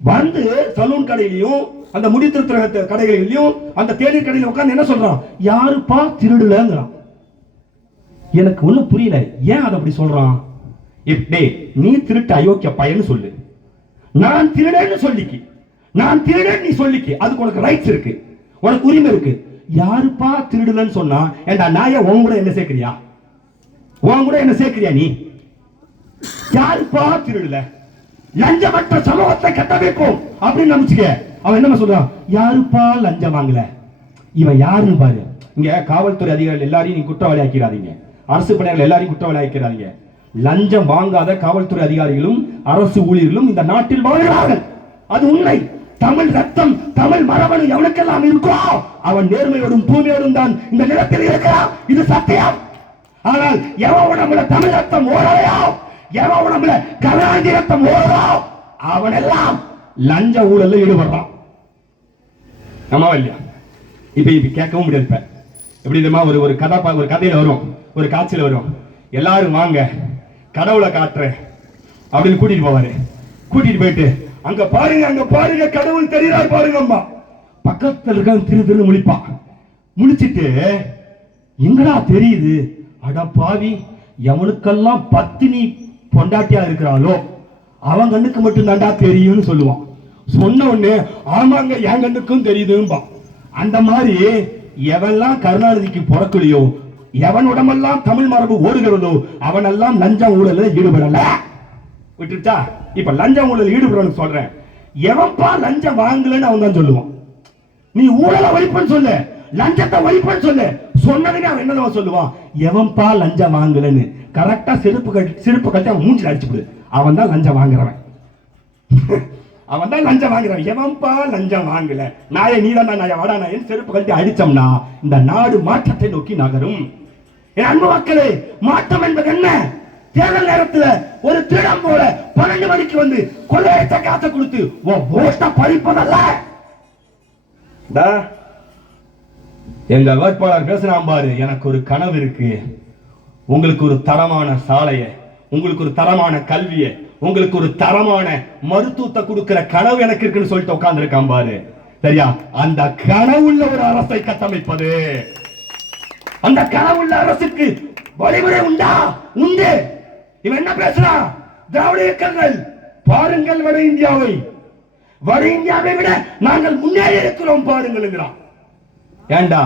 வந்து சலூன் கடையிலையும் அந்த முடி திருத்துற கடைகளிலையும் அந்த தேநீர் கடையில உட்கார்ந்து என்ன சொல்றான்? யாருப்பா திருடலங்கிறான். எனக்கு ஒண்ணும் புரியல, ஏன் அதை அப்படி சொல்றான்? டேய், நீ திருட்டு அயோக்கிய பையன்னு சொல்லு, நான் திருடன்னு சொல்லிக்கு, நான் திருடன் நீ சொல்லிக்கு, அதுக்கு உனக்கு ரைட்ஸ் இருக்கு, உனக்கு உரிமை இருக்கு. யாருப்பா திருடலன்னு சொன்னா ஏண்டா நாய உன் கூட என்ன சேர்க்கிறியா? உன் கூட என்ன சேர்க்கிறியா நீ? யாருப்பா திருடல? லஞ்சமற்ற சமூகத்தை கட்டமைப்போம் அப்படின்னு நினைச்சுக்க. அவன் என்ன சொல்றான்? யாருப்பா லஞ்சம் வாங்கல? இவன் யாருன்னு பாரு. இங்க காவல்துறை அதிகாரிகள் எல்லாரையும் நீ குற்றவாளி ஆக்கிறாதீங்க, அரசு பணியாளர்கள் எல்லாரையும் குற்றவாளி ஆக்கிறாதீங்க. லஞ்சம் வாங்காத காவல்துறை அதிகாரிகளும் அரசு ஊழியர்களும் இந்த நாட்டில் வாழ்கிறார்கள், அது உண்மை. தமிழ் ரத்தம், தமிழ் மரபணு எவனுக்கெல்லாம் இருக்கோ அவன் நேர்மையோடும் தூய்மையோடும் தான் இந்த நிலத்தில் இருக்கிறான், இது சத்தியம். ஆனால் எவன் உடம்புல தமிழ் ரத்தம் ஓடலையோ, எவன் உடம்புல கருணாநிதி ரத்தம் ஓடுறோ அவன் எல்லாம் லஞ்ச ஊழல்ல ஈடுபடுறான். ஆமா இல்லையா? இப்ப கேட்கவும் முடியாது. இப்ப எப்படி தெரியுமா? ஒரு கதையில வரும், ஒரு காட்சியில வரும், எல்லாரும் வாங்க கடவுளை காட்டுறேன் அப்படின்னு கூட்டிட்டு போவாரு. கூட்டிட்டு போயிட்டு அங்க பாருங்க, அங்க பாருங்க கடவுள் தெரியார் பாருங்க. அம்மா பக்கத்துல இருக்க திரு முழிப்பான். முழிச்சிட்டு எங்கடா தெரியுது? அட பாவி, எவனுக்கெல்லாம் பத்தினி பொண்டாட்டியா இருக்கிறாளோ அவன் கண்ணுக்கு மட்டும் தாண்டா தெரியும்னு சொல்லுவான். சொன்ன உடனே ஆமாங்க என் கண்ணுக்கும் தெரியுதும்பா. அந்த மாதிரி எவெல்லாம் கருணாநிதிக்கு பிறக்கலையோ, எவன் உடம்பெல்லாம் தமிழ் மரபு ஓடுகிறதோ அவனெல்லாம் லஞ்சம் ஊழல ஈடுபடல. விட்டுருச்சா? இப்ப லஞ்சம் ஊழல் ஈடுபடணும் சொல்றேன். எவன்பா லஞ்சம் வாங்கலன்னு அவன் தான் சொல்லுவான். நீ ஊழல ஒழிப்புன்னு சொல்லு, லஞ்சத்தை ஒழிப்புன்னு சொல்லு, சொன்னதுக்கு அவன் என்னதான் சொல்லுவான்? எவன்பா லஞ்சம் வாங்கலன்னு கரெக்டா செருப்பு கட்டி அவன் மூஞ்சில் அடிச்சுடு. அவன் தான் லஞ்சம் வாங்குறவன், அவன் தான் லஞ்சம் வாங்குறவன். எவன்பா லஞ்சம் வாங்கல? நாய நீதான் நாய வாடா நாயன் செருப்பு கட்டி அடிச்சோம்னா இந்த நாடு மாற்றத்தை நோக்கி நகரும். என் அன்பு மக்களே, மாற்றம் என்பது என்ன? தேர்தல் நேரத்தில் ஒரு திருடம் போல 12 மணிக்கு வந்து கொள்ளையடித்த காசை கொடுத்து ஓட்ட பறிப்பதல்ல. எங்க வேட்பாளர் பேசுறான் பாரு, எனக்கு ஒரு கனவு இருக்கு, உங்களுக்கு ஒரு தரமான சாலையை, உங்களுக்கு ஒரு தரமான கல்வியை, உங்களுக்கு ஒரு தரமான மருத்துவத்தை கொடுக்கிற கனவு எனக்கு இருக்குன்னு சொல்லிட்டு உட்கார்ந்து இருக்கான் பாரு. சரியா? அந்த கனவுள்ள ஒரு அரசை கட்டமைப்பது. அந்த கனவுள்ள அரசுக்கு வழிமுறை உண்டா? உண்டு. இவன் என்ன பேசுறான்? திராவிட இயக்கங்கள் பாருங்கள் வட இந்தியாவை, வட இந்தியாவை விட நாங்கள் முன்னேறி இருக்கிறோம் பாருங்கள். ஏண்டா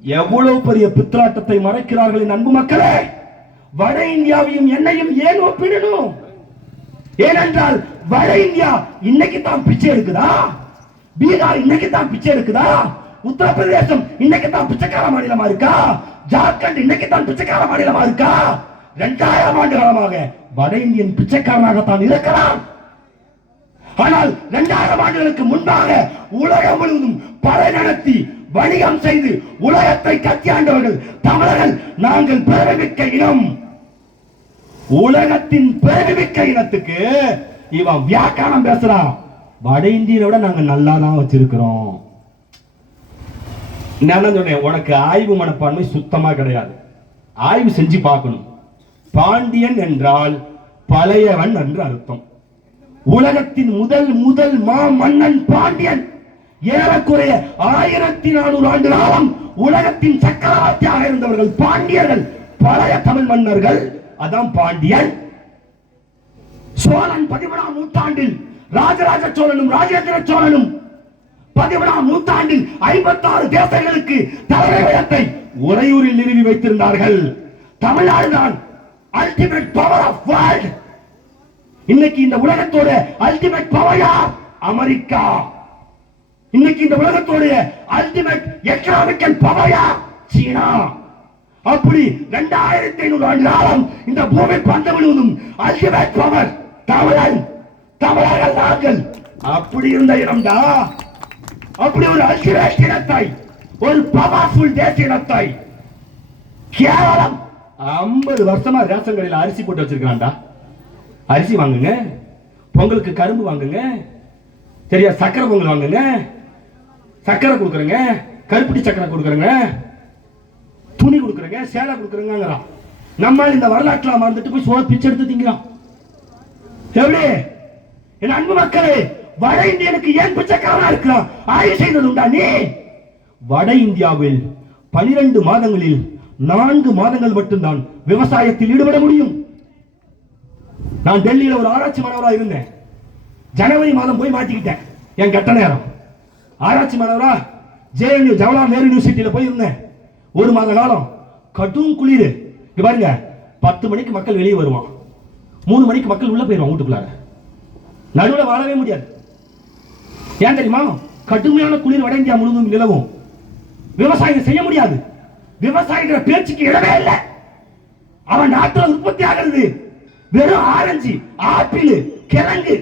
எவ்வளவு பெரிய பித்ராட்டத்தை மறைக்கிறார்கள் அன்பு மக்களே. வட இந்தியாவையும் என்னையும் ஏன் ஒப்பிடணும்? ஏனென்றால் வட இந்தியா இன்னைக்கு தான் பிச்சை எடுக்குதா? பீகார் இன்னைக்கு தான் பிச்சை எடுக்குதா? உத்தரப்பிரதேசம் இன்னைக்கு தான் பிச்சைக்கார மாநிலமா இருக்கா? ஜார்க்கண்ட் இன்னைக்கு தான் பிச்சைக்கார மாநிலமா இருக்கா? 2000 ஆண்டு காலமாக வட இந்தியன் பிச்சைக்காரனாகத்தான் இருக்கிறான். ஆனால் 2000 ஆண்டுகளுக்கு முன்பாக உலகம் முழுவதும் படை நடத்தி வணிகம் செய்து உலகத்தை கட்டியாண்டவர்கள் தமிழர்கள். நாங்கள் பெருமிக்க இனம், உலகத்தின் பெருமிக்க இனத்துக்கு இவன் வியாக்கியானம் பேசுறான். வட இந்தியனை விட நாங்க நல்லா தான் வச்சிருக்கிறோம். நான் சொன்னேன், உனக்கு ஆய்வு மனப்பான்மை சுத்தமா கிடையாது. ஆய்வு செஞ்சு பார்க்கணும். பாண்டியன் என்றால் பழையவன் என்று அர்த்தம். உலகத்தின் முதல் மன்னன் பாண்டியன். ஏறக்குறைய 1400 ஆண்டு காலம் உலகத்தின் சக்கரவர்த்தியாக இருந்தவர்கள் பாண்டியர்கள், பழைய தமிழ் மன்னர்கள். அதான் பாண்டியன். சோழன் 11ஆம் நூற்றாண்டில், ராஜராஜ சோழனும் ராஜேந்திர சோழனும் 11ஆம் நூற்றாண்டில் 56 தேசங்களுக்கு தலைமையிடத்தை உறையூரில் நிறுவி வைத்திருந்தார்கள். தமிழ்நாடுதான் அல்டிமேட் பவர் ஆஃப் வேர்ல்ட். இன்னைக்கு இந்த உலகத்தோட அல்டிமேட் பவர் யார்? அமெரிக்கா. இன்னைக்கு இந்த உலகத்தோட அல்டிமேட் எக்கனாமிக்கல் பவர் யார்? சீனா. அப்படி 2500 ஆண்டு காலம் இந்த பூமி பந்து முழுவதும் அல்டிமேட் பவர் தமிழர்கள் நாங்கள். அப்படி இருந்த இடம்டா. அப்படி ஒரு அல்டிமேட் இனத்தை, ஒரு பவர்ஃபுல் தேசிய இனத்தை கேவலம் 50 வருஷமா ரேஷன் கடையில் அரிசி போட்டு வச்சிருக்கான்டா. அரிசி வாங்குங்க, பொங்கலுக்கு கரும்பு வாங்குங்க, சரியா? சக்கரை பொங்கல் வாங்குங்க, சக்கரை கொடுக்குறேங்க, கருப்பட்டி சக்கரை கொடுக்குறேங்க, துணி கொடுக்குறேங்க, சேலை கொடுக்குறேங்கிறான். நம்ம இந்த வரலாற்றுல மறந்துட்டு போய் சோறு பிச்சை எடுத்து திங்கிறான். எப்படி என் அன்பு மக்களே, வட இந்தியனுக்கு ஏன் பிச்சைக்காரனா இருக்கிறான்? ஆய்வு செய்தது உண்டா நீ? வட இந்தியாவில் 12 மாதங்களில் 4 மாதங்கள் மட்டும்தான் விவசாயத்தில் ஈடுபட முடியும். நான் டெல்லியில ஒரு ஆராய்ச்சி மாணவரா இருந்தேன். ஜனவரி மாதம் போய் மாட்டிக்கிட்டேன். என் கட்ட நேரம் ஆராய்ச்சி மாணவரா JNU ஜவஹர்லால் நேரு யூனிவர்சிட்டியில போய் இருந்தேன். 1 மாத காலம் கடும் குளிர். இங்க பாருங்க, 10 மணிக்கு மக்கள் வெளியே வருவான், 3 மணிக்கு மக்கள் உள்ள போயிருவான் வீட்டுக்குள்ளார. நடுவில் வாழவே முடியாது. ஏன் தெரியுமா? கடுமையான குளிர் வட இந்தியா முழுவதும் நிலவும். விவசாயம் செய்ய முடியாது. விவசாயிங்கிற பேச்சுக்கு இடமே இல்லை. அவன் நாட்டில் உற்பத்தி ஆகிறது வெறும் ஆரஞ்சு, ஆப்பிள், கிழங்கு,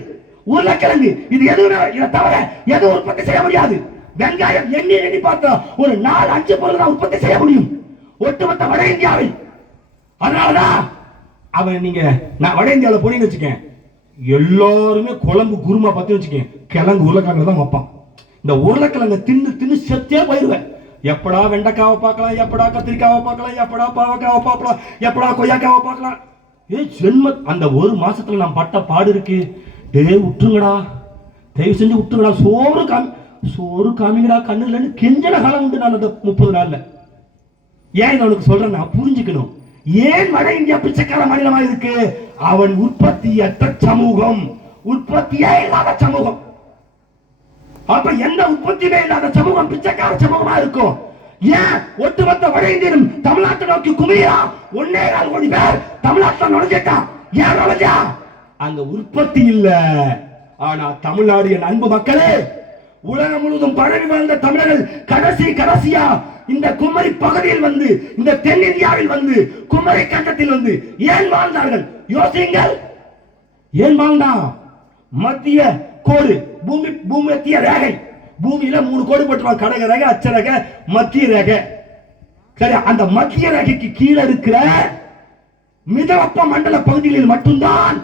உருளைக்கிழங்கு. இது எதுவுமே இதை தவிர எதுவும் உற்பத்தி செய்ய முடியாது. வெங்காயம் எண்ணி பார்த்தா ஒரு 4-5 பொருள் தான் உற்பத்தி செய்ய முடியும் ஒட்டுமொத்த வட இந்தியாவில். அதனாலதான் அவன் நீங்க நான் வட இந்தியாவில் போனீங்கன்னு வச்சுக்கேன், எல்லாருமே குழம்பு குருமா பத்தி வச்சுக்கேன், கிழங்கு உருளைக்கிழங்கு தான் வைப்பான். இந்த உருளைக்கிழங்கு தின்னு தின்னு செத்தே போயிருவேன். எப்படா வெண்டைக்காவை பார்க்கலாம், எப்படா கத்திரிக்காவை பார்க்கலாம், எப்படா பாவக்காவை பார்க்கலாம், எப்படா கொய்யாக்காவை பார்க்கலாம். ஜென்ம அந்த 1 மாசத்துல நான் பட்ட பாடு இருக்கு. விட்டுருங்கடா, தயவு செஞ்சு விட்டுருங்கடா, சோறு காமிங்கடா கண்ணுலன்னு கெஞ்சன காலம் உண்டு. நான் அந்த 30 நாள்ல ஏன் இதை அவனுக்கு சொல்றேன், நான் புரிஞ்சுக்கணும். ஏன் வட இந்தியா பிச்சைக்கார மாநிலமா இருக்கு? அவன் உற்பத்தியற்ற சமூகம், உற்பத்தியே இல்லாத சமூகம். அப்ப எந்த உற்பத்தியுமே இல்லாத சமூகம் பிச்சைக்கார சமூகமா இருக்கும். ஏன் ஒட்டுமொத்த வட இந்தியனும் தமிழ்நாட்டை நோக்கி குமியா 1.25 கோடி பேர் தமிழ்நாட்டில் நுழைஞ்சிட்டான். ஏன் நுழைஞ்சா? அங்க உற்பத்தி இல்ல. ஆனா தமிழ்நாடு என் அன்பு மக்களே, உலகம் முழுவதும் பரவி வாழ்ந்த தமிழர்கள் கடைசியா இந்த குமரி பகுதியில் வந்து, இந்த தென்னிந்தியாவில் வந்து, குமரி கண்டத்தில் வந்து ஏன் வாழ்ந்தார்கள்? யோசியுங்கள். ஏன் வாழ்ந்தா? மத்திய கோடு, பூமி மத்திய ரேகை. பூமியில 3 கோடு போட்டுருவாங்க, கடக ரேகை, அச்ச ரேகை, மத்திய ரேகை. சரி, அந்த மத்திய ரேகைக்கு கீழே இருக்கிற மிதவெப்ப மண்டல பகுதிகளில் மட்டும்தான்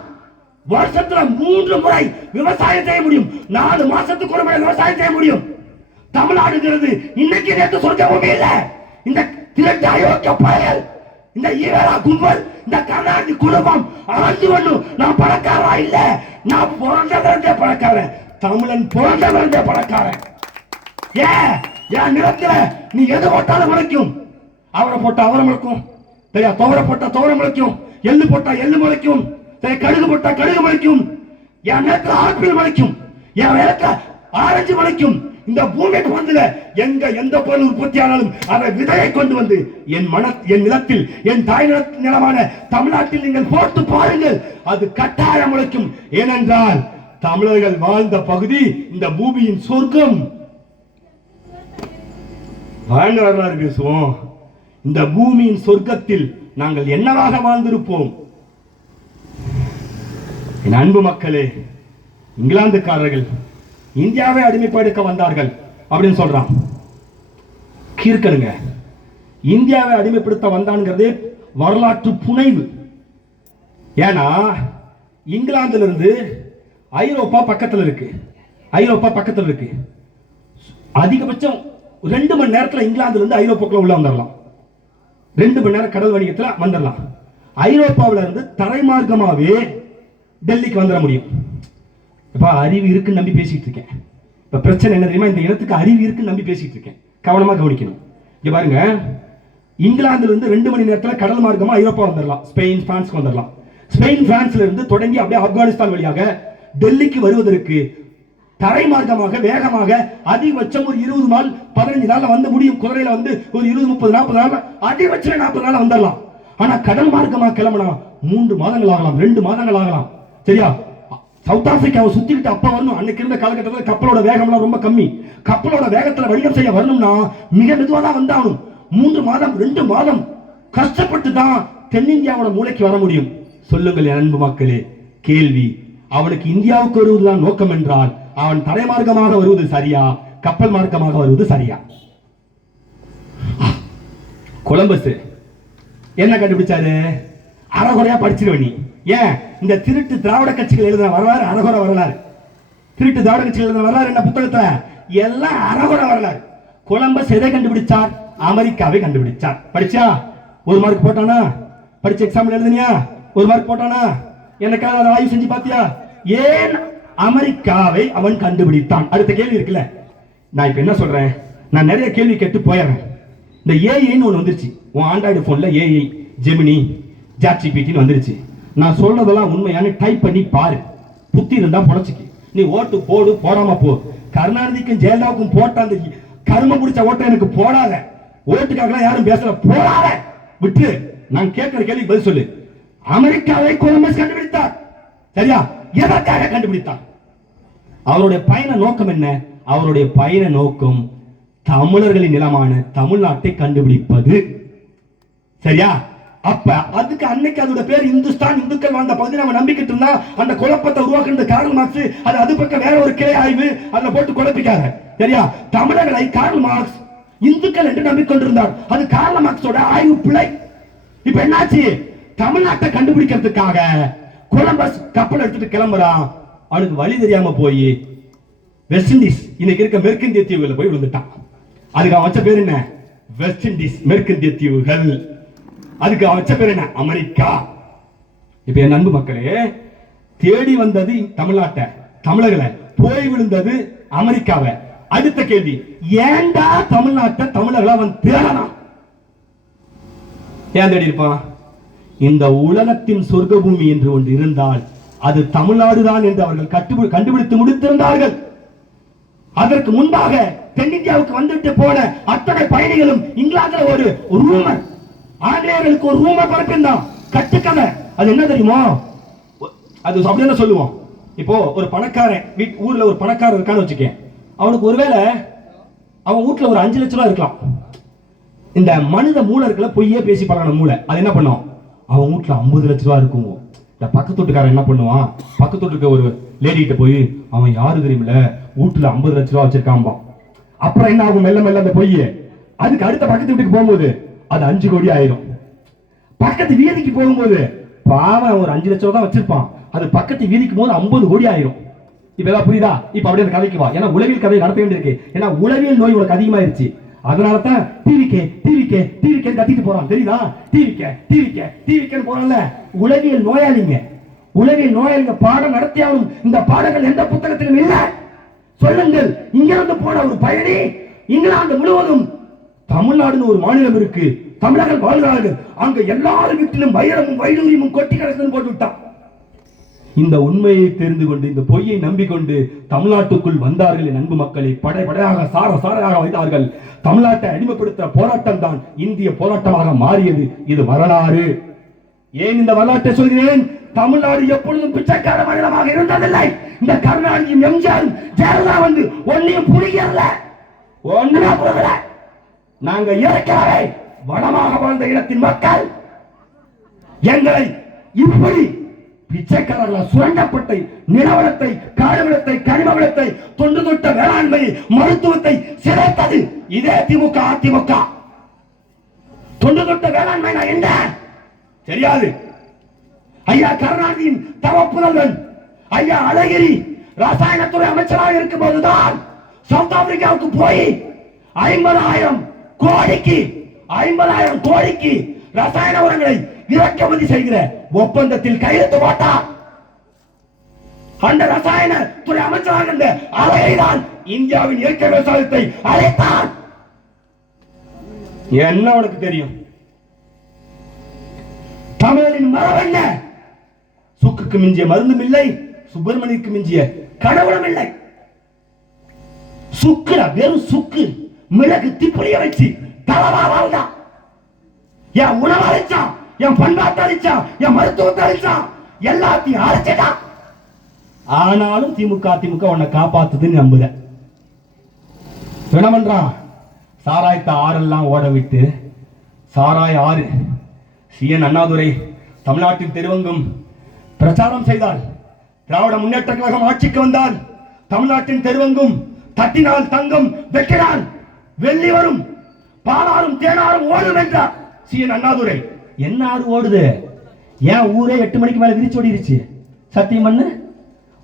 வருஷத்துல 3 முறை விவசாயம் செய்ய முடியும். 4 மாசத்துக்கு ஒரு முறை விவசாயம் செய்ய முடியும். தமிழ்நாடுங்கிறது இன்னைக்கு நேற்று சொர்க்க பூமி இல்ல. இந்த திரட்டு அயோக்கிய பயல், இந்த ஈரா கும்பல், இந்த கர்நாடக குடும்பம் ஆண்டு ஒண்ணு நான் பணக்காரா இல்ல, நான் பிறந்தவரே பணக்காரன், தமிழன் பிறந்தவரே பணக்காரன். ஏன் நிலத்துல நீ எது போட்டாலும் முளைக்கும். அவரை போட்டா அவரை முளைக்கும், சரியா? துவரை போட்டா துவரை முளைக்கும், எள்ளு போட்டா எள்ளு முளைக்கும், கடுகு போட்டா கடுகு முளைக்கும். என் நேரத்துல ஆப்பிள் முளைக்கும், என் நேரத்துல ஆரஞ்சு முளைக்கும். இந்த பூமிக்கு வந்துல எந்த பொருள் உற்பத்தி ஆனாலும் அதை விதையை கொண்டு வந்து என் நிலத்தில், என் தாய் நிலமான தமிழ்நாட்டில் நீங்கள் போட்டு பாருங்கள், அது கட்டாயம் முளைக்கும். ஏனென்றால் தமிழர்கள் வாழ்ந்த பகுதி இந்த பூமியின் சொர்க்கம். வாழ்ந்த வரலாறு பேசுவோம். இந்த பூமியின் சொர்க்கத்தில் நாங்கள் என்னவாக வாழ்ந்திருப்போம்? என் அன்பு மக்களே, இங்கிலாந்துக்காரர்கள் இந்தியாவை அடிமைப்படுத்த வந்தார்கள் அப்படின்னு சொல்றான். கீர்க்கனுங்க, இந்தியாவை அடிமைப்படுத்த வந்தான்ங்கிறதே வரலாற்று புனைவு. ஏன்னா இங்கிலாந்துல இருந்து ஐரோப்பா பக்கத்துல இருக்கு. அதிகபட்சம் 2 மணி நேரத்தில் இங்கிலாந்துல இருந்து ஐரோப்பாக்குள்ள உள்ள வந்துடலாம். 2 மணி நேரம் கடல் வணிகத்தில் வந்துடலாம். ஐரோப்பாவில இருந்து தரைமார்க்கமாவே டெல்லிக்கு வந்துட முடியும். இப்ப அறிவு இருக்குன்னு நம்பி பேசிட்டு இருக்கேன். இப்ப பிரச்சனை என்ன தெரியுமா? இந்த இனத்துக்கு அறிவு இருக்குன்னு நம்பி பேசிட்டு இருக்கேன். கவனமா கவனிக்கணும். இங்க பாருங்க, இங்கிலாந்துல இருந்து 2 மணி நேரத்தில் கடல் மார்க்கமா ஐரோப்பா வந்துடலாம், ஸ்பெயின் பிரான்ஸ்க்கு வந்துடலாம். ஸ்பெயின் பிரான்ஸ்ல இருந்து தொடங்கி அப்படியே ஆப்கானிஸ்தான் வழியாக டெல்லிக்கு வருவதற்கு தரை மார்க்கமாக வேகமாக அதிகபட்சம் ஒரு 20 நாள் 15 நாள்ல வந்து முடியும். குதிரையில வந்து ஒரு 20-30-40 நாள், அதிகபட்சம் 40 நாள் வந்துடலாம். ஆனா கடல் மார்க்கமா கிளம்பினா 3 மாதங்கள் ஆகலாம், 2 மாதங்கள் ஆகலாம். சரியா? சவுத் ஆப்பிரிக்காவை சுத்திக்கிட்டு அப்ப வரணும். அன்னைக்கு இருந்த காலகட்டத்தில் கப்பலோட வேகம்லாம் ரொம்ப கம்மி. கப்பலோட வேகத்துல வணிகம் செய்ய வரணும்னா மிக மெதுவா தான் வந்தாகணும். 3 மாதம் 2 மாதம் கஷ்டப்பட்டு தான் தென்னிந்தியாவோட மூளைக்கு வர முடியும். சொல்லுங்கள் என் அன்பு மக்களே. கேள்வி, அவனுக்கு இந்தியாவுக்கு வருவதுதான் நோக்கம் என்றால் அவன் தரைமார்க்கமாக வருவது சரியா, கப்பல் மார்க்கமாக வருவது சரியா? கொலம்பஸ் என்ன கண்டுபிடிச்சாரு? அறகுறையா படிச்சிருவ நீ. ஏன் இந்த திருட்டு திராவிட கட்சிகள் எழுதின வரலாறு அறகுறை வரலாறு. திருட்டு திராவிட கட்சிகள் எழுதின வரலாறு என்ன புத்தகத்துல எல்லாம் அறகுறை வரலாறு. கொலம்பஸ் எதை கண்டுபிடிச்சார்? அமெரிக்காவை கண்டுபிடிச்சார். படிச்சா 1 மார்க் போட்டானா? படிச்ச எக்ஸாம் எழுதுனியா, ஒரு மார்க் போட்டானா, எனக்காக அதை ஆய்வு செஞ்சு பாத்தியா? ஏன் அமெரிக்காவை அவன் கண்டுபிடித்தான்? அடுத்த கேள்வி இருக்குல்ல. நான் இப்ப என்ன சொல்றேன், நான் நிறைய கேள்வி கேட்டு போயிடுறேன். இந்த ஏஐன்னு ஒன்று வந்துருச்சு உன் ஆண்ட்ராய்டு போன்ல, ஏஐ ஜெமினி சாட்ஜிபிடின்னு வந்துருச்சு. நான் சொல்றதெல்லாம் உண்மையான டைப் பண்ணி பாரு, புத்தி இருந்தா பொழைச்சிக்கு. நீ ஓட்டு போடு, போடாம போ. கருணாநிதிக்கும் ஜெயலலிதாவுக்கும் போட்ட அந்த கரும பிடிச்ச ஓட்டை எனக்கு போடாத. ஓட்டுக்காக யாரும் பேசல, போடாத விட்டு. நான் கேட்கிற கேள்வி பதில் சொல்லு. அமெரிக்காவை கொலம்பஸ் கண்டுபிடித்தார், சரியா? எதற்காக கண்டுபிடித்தார்? அவருடைய பயண நோக்கம் என்ன? அவருடைய பயண நோக்கம் தமிழர்களின் நிலமான தமிழ்நாட்டை கண்டுபிடிப்பது, சரியா? அப்ப அதுக்கு அன்னைக்கு அதோட பேர் இந்துஸ்தான், இந்துக்கள் வாழ்ந்த பகுதி நம்ம நம்பிக்கிட்டு இருந்தா அந்த குழப்பத்தை உருவாக்குறது கார்ல் மார்க்ஸ். அது பக்கம் வேற ஒரு கிளை ஆய்வு, அதுல போட்டு குழப்பிக்காத, சரியா? தமிழர்களை கார்ல் மார்க்ஸ் இந்துக்கள் என்று நம்பிக்கொண்டிருந்தார். அது கார்ல் மார்க்ஸோட ஆய்வு பிழை. இப்ப என்னாச்சு? தமிழ்நாட்டை கண்டுபிடிக்கிறதுக்காக கொலம்பஸ் கப்பல் எடுத்துட்டு கிளம்புறான். அவனுக்கு வழி தெரியாம போய் வெஸ்ட் இண்டீஸ், இன்னைக்கு இருக்க மேற்கிந்திய தீவுகளை போய் விழுந்துட்டான். அதுக்கு அவன் வச்ச பேர் என்ன? வெஸ்ட் இண்டீஸ், மேற்கிந்திய தீவுகள். அதுக்கு அவன் வச்ச பேர் என்ன? அமெரிக்கா. இப்ப என் அன்பு மக்களே, தேடி வந்தது தமிழ்நாட்டை, தமிழர்களை, போய் விழுந்தது அமெரிக்காவை. அடுத்த கேள்வி, ஏண்டா தமிழ்நாட்டை தமிழர்களை அவன் தேடலாம்? ஏன் தேடி இருப்பான்? இந்த உலகத்தின் சொர்க்க பூமி என்று ஒன்று இருந்தால் அது தமிழ்நாடுதான் என்று அவர்கள் கண்டுபிடித்து முடித்திருந்தார்கள். அதற்கு முன்பாக தென்னிந்தியாவுக்கு வந்துட்டு போன அத்தனை பயணிகளும் இங்கிலாந்துல ஒரு ரூமர், ஆங்கிலேயர்களுக்கு ஒரு ரூமர் பரப்பிருந்தான், கட்டுக்கதை. அது என்ன தெரியுமோ? அது அப்படியே சொல்லுவோம். இப்போ ஒரு பணக்காரன் ஊர்ல ஒரு பணக்காரன் இருக்கான்னு வச்சுக்க, அவனுக்கு ஒருவேளை அவன் வீட்டுல ஒரு 5 லட்சம் ரூபாய் இருக்கலாம். இந்த மனித மூளை இருக்குல்ல, பொய்யே பேசி பழகின மூளை, அது என்ன பண்ணும்? அவன் வீட்டுல 50 லட்சம் ரூபாய் இருக்கும். இந்த பக்கத்து வீட்டுக்காரன் என்ன பண்ணுவான்? பக்கத்து வீட்டுக்கு ஒரு லேடி கிட்ட போய், அவன் யாரு தெரியுமில்ல, வீட்டுல 50 லட்சம் ரூபாய் வச்சிருக்கான். அப்புறம் என்ன ஆகும்? மெல்ல மெல்ல அந்த பொய் அதுக்கு அடுத்த பக்கத்து வீட்டுக்கு போகும்போது அது 5 கோடி ஆயிரும். பக்கத்து வீதிக்கு போகும்போது பாவம் ஒரு 5 லட்சம் ரூபாய் தான் வச்சிருப்பான், அது பக்கத்து வீதிக்கு போது 50 கோடி ஆயிரும். இப்ப ஏதாவது புரியுதா? இப்ப அப்படியே அந்த கதைக்கு வா. ஏன்னா உளவியல் கதையை நடத்த வேண்டியிருக்கு. ஏன்னா உளவியல் நோய் உனக்கு அதிகமாயிருச்சு. அதனால தான் டிவிக்கே கத்திட்டு போறான், தெரியுதா? டிவிக்கே போறான்ல. உளவியல் நோயாளிங்க, உளவியல் நோயாளிங்க பாடம் நடத்தியாலும் இந்த பாடங்கள் எந்த புத்தகத்திலும் இல்ல. சொல்லுங்கள், இங்கிருந்து போன ஒரு பயணி இங்கிலாந்து முழுவதும் தமிழ்நாடுன்னு ஒரு மாநிலம் இருக்கு, தமிழர்கள் வாழ்கிறார்கள், அங்க எல்லாரும் வீட்டிலும் வைரமும் வைடூரியமும் கொட்டி கிடக்குன்னு போட்டு விட்டான். இந்த உண்மையை தெரிந்து கொண்டு இந்த பொய்யை நம்பிக்கொண்டு தமிழ்நாட்டுக்குள் வந்தார்கள். என் அன்பு மக்களை படையாக சாராக வைத்தார்கள். தமிழ்நாட்டை அடிமைப்படுத்த போராட்டம் தான் இந்திய போராட்டமாக மாறியது. இது வரலாறு. ஏன் இந்த வரலாற்றை சொல்கிறேன்? தமிழ்நாடு எப்பொழுதும் பிச்சைக்கார மாநிலமாக இருந்ததில்லை. இந்த கருணாநிதியும் எம்ஜிஆரும் ஜெயலலிதா வந்து ஒன்னையும் புரிகிறல, ஒன்றுமே புரியல. நாங்க இயற்கையாவே வளமாக வாழ்ந்த இடத்தின் மக்கள் எங்களை இப்படி பிச்சைக்காரர்களால் சுரண்டப்பட்ட நிலவளத்தை, காடுவளத்தை, கனிம வளத்தை, தொன்று தொட்ட வேளாண்மை, மருத்துவத்தை சிதைத்தது இதே திமுக, அதிமுக. தொன்று தொட்ட வேளாண்மை என்ன தெரியாது. ஐயா கருணாநிதியின் தவப்புதல்வன் ஐயா அழகிரி ரசாயனத்துறை அமைச்சராக இருக்கும் போதுதான் சவுத் ஆப்பிரிக்காவுக்கு போய் 50,000 கோடிக்கு ரசாயன உரங்களை இறக்குமதி செய்கிற ஒப்பந்தத்தில் கையெழுத்து போட்டார். அந்த ரசாயன துறை அமைச்சராக இருந்த அழகிரிதான் இந்தியாவின் இயற்கை விவசாயத்தை அழைத்தார். என்ன உனக்கு தெரியும்? தமிழின் மரம் என்ன? சுக்குக்கு மிஞ்சிய மருந்தும் இல்லை, சுப்பிரமணியக்கு மிஞ்சிய கடவுளும் இல்லை. சுக்குல வெறும் சுக்கு, மிளகு திப்புளிய வச்சு தலவா வாழ்ந்தான். என் உணவு அழிச்சான், என் பண்பாட்டை அழிச்சான், என் மருத்துவத்தை அழிச்சான், எல்லாத்தையும் அழிச்சிட்டான். ஆனாலும் திமுக உன்னை காப்பாத்துதுன்னு நம்புற. என்ன பண்றான்? சாராயத்தை ஆறெல்லாம் ஓட விட்டு, சாராய ஆறு சி.என். அண்ணாதுரை தமிழ்நாட்டின் தெருவெங்கும் பிரச்சாரம் செய்தால், திராவிட முன்னேற்ற கழகம் ஆட்சிக்கு வந்தால் தமிழ்நாட்டின் தெருவெங்கும் தட்டினால் தங்கம், வெட்டினால் வெள்ளி வரும், பாலாரும் தேனாரும் ஓடும் என்றார் சி.என். அண்ணாதுரை. என்ன ஆறு ஓடுது? ஏன் ஊரே 8 மணிக்கு மேல விரிச்சோடிருச்சு? சத்தியம் பண்ணு,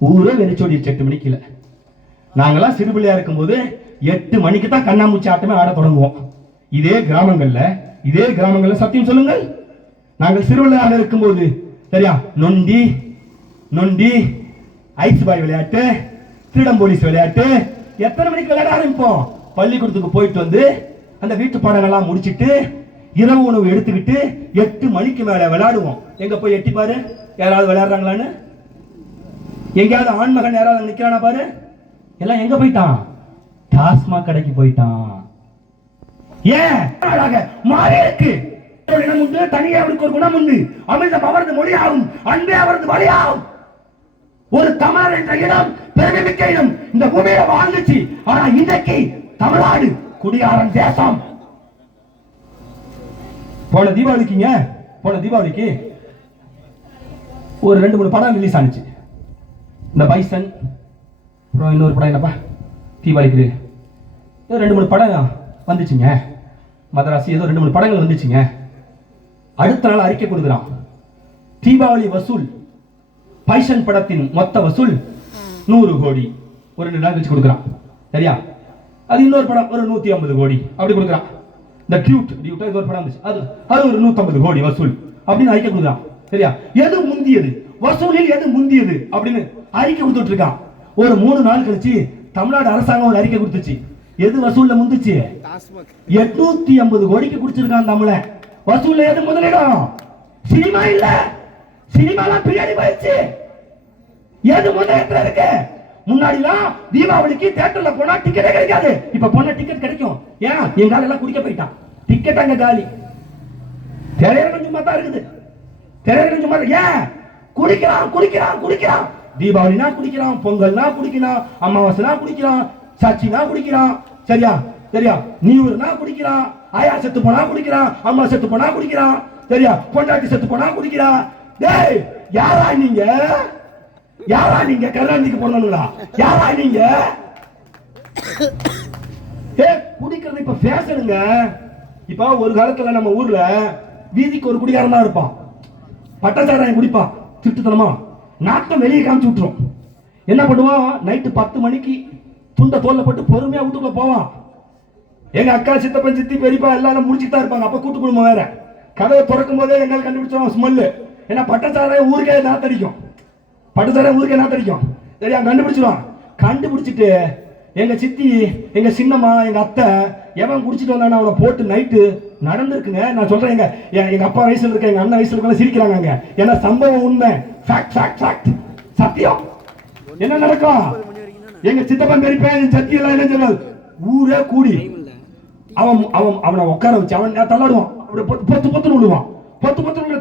ஊரே விரிச்சோடிருச்சு 8 மணிக்குல. நாங்கெல்லாம் சிறுபிள்ளையா இருக்கும் போது 8 மணிக்கு தான் கண்ணாமூச்சி ஆட்டமே ஆட தொடங்குவோம். இதே கிராமங்கள்ல சத்தியம் சொல்லுங்கள், நாங்கள் சிறுவர்களாக இருக்கும்போது சரியா, நொண்டி நொண்டி, ஐஸ் பாய் விளையாட்டு, திருடம் போலீஸ் விளையாட்டு, எத்தனை மணிக்கு விளையாட ஆரம்பிப்போம்? பள்ளிக்கூடத்துக்கு போயிட்டு வந்து அந்த வீட்டு பாடங்கள்லாம் முடிச்சுட்டு இரவு உணவு எடுத்துக்கிட்டு 8 மணிக்கு மேல விளையாடுவோம். எங்க போய் எட்டி பாரு, யாராவது விளையாடுறாங்களான்னு. எங்கேயாவது ஆண்மகன் யாராவது நிக்கிறானா பாரு. எல்லாம் எங்க போயிட்டான்? டாஸ்மாக் கடைக்கு போயிட்டான். ஏன் மாறி இருக்கு. இனம் உண்டு, தனியே அவருக்கு ஒரு குணம் உண்டு. அமிர்தம் அவரது மொழியாகும், அன்பே அவரது வழியாகும். ஒரு தமிழர் என்ற இடம் பெருமைமிக்க இடம் இந்த பூமியில வாழ்ந்துச்சு. ஆனா இன்றைக்கு தமிழ்நாடு குடியாரன் தேசம். போன தீபாவளிக்கு ஒரு 2-3 படம் ரிலீஸ் ஆனிச்சு. இந்த பைசன், அப்புறம் இன்னொரு படம் என்னப்பா தீபாவளிக்கு 2-3 படம் வந்துச்சுங்க. மதராசி ஏதோ 2-3 படங்கள் வந்துச்சுங்க. அடுத்த நாள் அறிக்கை கொடுக்குறான், தீபாவளி வசூல் பைசன் படத்தின் மொத்த வசூல் 100 கோடி. ஒரு 2 நாள் கழிச்சு கொடுக்குறான். சரியா, அது இன்னொரு படம் ஒரு 150 கோடி அப்படி கொடுக்குறான். இந்த டியூட் ஒரு படம் வந்துச்சு, அது ஒரு 150 கோடி வசூல் அப்படின்னு அறிக்கை கொடுக்குறான். சரியா, எது முந்தியது வசூலில், எது முந்தியது அப்படின்னு அறிக்கை கொடுத்துட்டு இருக்கான். ஒரு 3 நாள் கழிச்சு தமிழ்நாடு அரசாங்கம் ஒரு அறிக்கை கொடுத்துச்சு. எது வசூல்ல முந்துச்சு? 850 கோடிக்கு குடிச்சிருக்கான் தமிழன். வசூல்ல எது முதலிடம்? சினிமா இல்ல, சினிமாலாம் பின்னாடி போயிடுச்சு. எது முதலிடத்துல இருக்கு? முன்னாடிலாம் தீபாவளிக்கு தியேட்டர்ல போனா டிக்கெட்டே கிடைக்காது. இப்ப போனா டிக்கெட் கிடைக்கும். ஏன்? எங்க ஆள் எல்லாம் குடிக்க போயிட்டான், டிக்கெட் அங்க காலி. திரையரங்கம் சும்மா தான் இருக்குது, திரையரங்கம் சும்மா. ஏன்? குடிக்கிறான். தீபாவளினா குடிக்கிறான், பொங்கல்னா குடிக்கிறான், அமாவாசைனா குடிக்கிறான், சச்சினா குடிக்கிறான். சரியா, நியூர்னா குடிக்கிறான், ஆயா செத்து போனா குடிக்கிறான், அம்மா செத்து போனா குடிக்கிறான். சரியா, பொண்டாட்டி செத்து போனா குடிக்கிறான். டேய், யாரா நீங்க கருணாநிதிக்கு போறீங்களா? யாரா நீங்க? குடிக்கிறது இப்ப ஃபேஷனுங்க. இப்ப ஒரு காலத்துல நம்ம ஊர்ல வீதிக்கு ஒரு குடிகாரன் தான் இருப்பான். பட்டச்சாராயம் குடிப்பான், திட்டுத்தனமா நாட்டம் வெளியே காமிச்சு விட்டுரும். என்ன பண்ணுவான்? நைட்டு 10 மணிக்கு துண்டை தோல்ல போட்டு பொறுமையா வீட்டுக்குள்ள போவான். எங்க அக்கா, சித்தப்பன், சித்தி, பெரியப்பா எல்லாரும் முடிச்சுட்டு தான் இருப்பாங்க. அப்ப கூட்டு குடும்பம் வேற. கதவை திறக்கும் போதே எங்களை கண்டுபிடிச்சிருவான் ஸ்மெல்லு. ஏன்னா பட்டச்சாராயம் ஊருக்கே நாத்தடிக்கும். சரியா, கண்டுபிடிச்சிருவான். கண்டுபிடிச்சிட்டு எங்க சித்தி, எங்க சின்னம்மா, எங்க அத்தை எவன் குடிச்சிட்டு வந்தானே அவனை போட்டு நைட்டு நடந்திருக்குங்க. நான் சொல்றேன், எங்க அப்பா வயசுல இருக்க, எங்க அண்ணன் வயசுல இருக்க சிரிக்கிறாங்க. ஏன்னா சம்பவம் உண்மை, சத்தியம். என்ன நடக்கும்? எங்க சித்தப்பன் பெரியப்பன் சத்தி எல்லாம் என்ன சொன்னார்? ஊரே கூடி அவனை உட்கார வச்சு அவன் தள்ளாடுவான். பொத்து விடுவான்.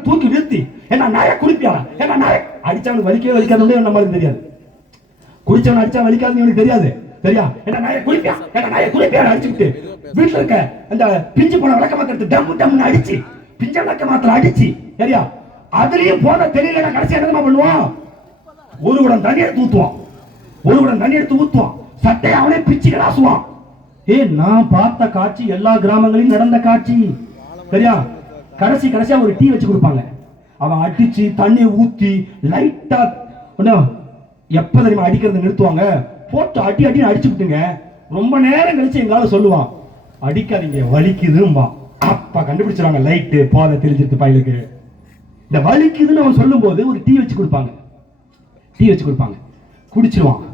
தூக்கி நிறுத்தி, என்ன நாய குடிப்பியா, என்ன நாய அடிச்சவனுக்கு வலிக்காது நம்மளுக்கு தெரியாது. குடிச்சவன் அடிச்சா வலிக்காதுன்னு தெரியாது. சரியா, என்ன நாய குடிப்பியா அடிச்சுட்டு வீட்டுல இருக்க அந்த பிஞ்சு போன விளக்கமாத்த டம்னு அடிச்சு, பிஞ்ச விளக்கமாத்திர அடிச்சு. சரியா, அதுலயும் போன தெரியல. கடைசி என்னமா பண்ணுவான்? ஒரு குடம் தண்ணி எடுத்து ஊத்துவான். சட்டையை அவனே பிச்சு கிளாசுவான். நான் பார்த்த காட்சி எல்லா கிராமங்களிலும் நடந்த காட்சி. சரியா, கடைசியா ஒரு டீ வச்சு கொடுப்பாங்க. அவன் அடிச்சு தண்ணி ஊத்தி லைட்டா எப்ப தெரியுமா அடிக்கிறத நிறுத்துவாங்க. போட்டு அடி அடிச்சு விட்டுங்க. ரொம்ப நேரம் கழிச்சு எங்களால சொல்லுவான், அடிக்காதீங்க வலிக்குதும்பா. அப்ப கண்டுபிடிச்சிருவாங்க, லைட்டு போத தெரிஞ்சிருக்கு பையலுக்கு. இந்த வலிக்குதுன்னு அவன் சொல்லும் போது ஒரு டீ வச்சு கொடுப்பாங்க. குடிச்சிருவான்.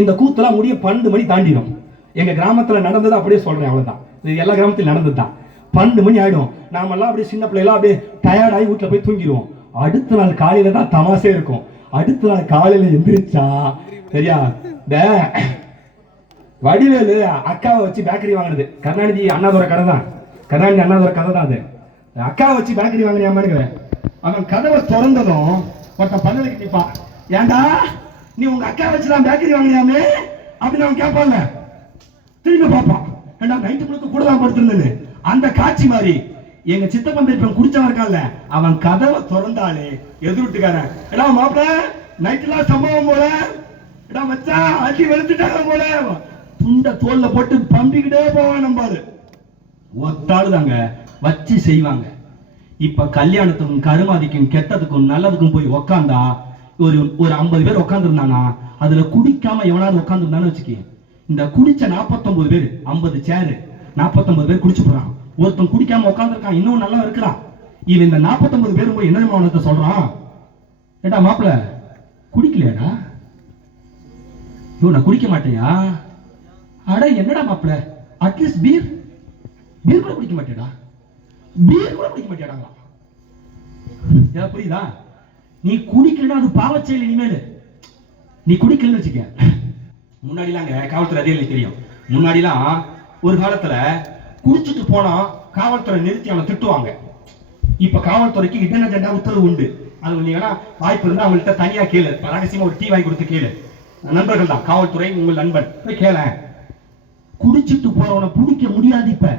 இந்த கூத்தெல்லாம் முடிய 12 மணி தாண்டிடும். எங்க கிராமத்துல நடந்தது அப்படியே சொல்றேன், அவ்வளவுதான். இது எல்லா கிராமத்திலும் நடந்ததுதான். 12 மணி ஆயிடும். நாமெல்லாம் அப்படியே சின்ன பிள்ளைலாம் அப்படியே டயர்டாகி வீட்டுல போய் தூங்கிடுவோம். அடுத்த நாள் காலையில தான் தமாசே இருக்கும். அடுத்த நாள் காலையில எந்திரிச்சா, சரியா, இந்த வடிவேலு அக்காவை வச்சு பேக்கரி வாங்கினது கருணாநிதி அண்ணாதோர கதை தான். அது அக்காவை வச்சு பேக்கரி வாங்கினியாமான்னு அவன் கதவை திறந்ததும் ஒருத்தன் பல்லலுக்கு நிற்பான். ஏண்டா நீ உங்க அக்கா வச்சுதான் பேக்கரி வாங்கினியாமே அப்படின்னு அவன் கேட்பாங்க. திரும்பி பார்ப்பான், ஏண்டா நைட்டு முழுக்க கூட தான் படுத்திருந்தேன்னு. அந்த காட்சி மாதிரி எங்க சித்தப்பன் பெரியப்பன் குடிச்சவன் இருக்கான்ல, அவன் கதவை திறந்தாலே எதிர்விட்டுக்காரன், ஏடா மாப்பிள்ள நைட்டுலாம் சம்பவம் போல, ஏடா வச்சா அடி வெளுத்துட்டாங்க போல, துண்ட தோல்ல போட்டு பம்பிக்கிட்டே போவான். நம்பாரு ஒத்தாடு தாங்க வச்சு செய்வாங்க. இப்ப கல்யாணத்துக்கும் கருமாதிக்கும் கெட்டதுக்கும் நல்லதுக்கும் போய் உக்காந்தா ஒரு 50 பேர் உட்கார்ந்து இருந்தானா, அதுல குடிக்காம எவனாவது உட்கார்ந்து இருந்தான்னு வச்சுக்க, இந்த குடிச்ச 49 பேர் 50 சேரு 49 பேர் குடிச்சு போறான். ஒருத்தன் குடிக்காம உட்கார்ந்துருக்கான், இன்னும் நல்லா இருக்கிறான். இவன் இந்த 49 பேரும் போய் என்ன அவனத்தை சொல்றான், ஏடா மாப்பிள்ள குடிக்கலையாடா? நான் குடிக்க மாட்டேயா? அட என்னடா மாப்பிள்ள, அட்லீஸ்ட் பீர் கூட குடிக்க மாட்டேடா, பீர் கூட குடிக்க மாட்டேடா. புரியுதா? நீ குடிக்கலன்னா அது பாவச்செயல். இனிமேல் நீ குடிக்கலன்னு வச்சுக்க. முன்னாடிலாம் காவல்துறை அதிகாரிகளுக்கு தெரியும். முன்னாடிலாம் ஒரு காலத்துல குடிச்சிட்டு போனா காவல்துறை நிறுத்தி அவனை திட்டுவாங்க. இப்ப காவல்துறைக்கு இடன் அஜெண்டா உத்தரவு உண்டு. அது நீங்கன்னா வாய்ப்பு இருந்தா அவங்கள்ட்ட தனியா கேளு, ரகசியமா ஒரு டீ வாங்கி கொடுத்து கேளு. நண்பர்கள் தான் காவல்துறை, உங்கள் நண்பன் போய் கேள. குடிச்சிட்டு போறவனை பிடிக்க முடியாது. இப்ப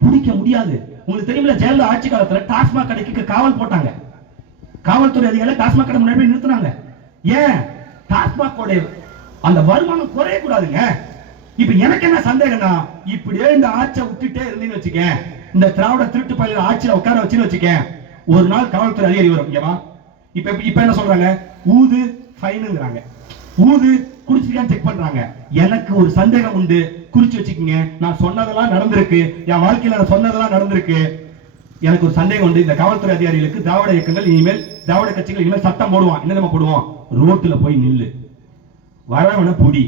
பிடிக்க முடியாது. உங்களுக்கு தெரியுமில்ல, ஜெயலலிதா ஆட்சி காலத்துல டாஸ்மாக் கடைக்கு காவல் போட்டாங்க. காவல்துறை அதிகாரிகள் டாஸ்மாக் கடை முன்னாடி நிறுத்தினாங்க. ஏன்? டாஸ்மாக் அந்த வருமானம் குறைய கூடாதுங்க. இப்ப எனக்கு என்ன சந்தேகம்னா, இப்படியே இந்த ஆட்சியை விட்டுட்டே இருந்தீங்கன்னு வச்சுக்க, இந்த திராவிட திருட்டு பயில ஆட்சியில உட்கார வச்சுன்னு வச்சுக்க, ஒரு நாள் காவல்துறை அதிகாரி வரும். இப்ப என்ன சொல்றாங்க, ஊது ஃபைனுங்கிறாங்க, ஊது குடிச்சிருக்கான்னு செக் பண்றாங்க. எனக்கு ஒரு சந்தேகம் உண்டு, குறிச்சு வச்சுக்கீங்க. நான் சொன்னதெல்லாம் நடந்திருக்கு, என் வாழ்க்கையில நான் சொன்னதெல்லாம் நடந்திருக்கு. எனக்கு ஒரு சந்தேகம் உண்டு, இந்த காவல்துறை அதிகாரிகளுக்கு திராவிட இயக்கங்கள் இனிமேல், திராவிட கட்சிகள் இனிமேல் சட்டம் போடுவான். என்ன நம்ம போடுவோம், ரோட்டுல போய் நில்லு, வரவன புடி,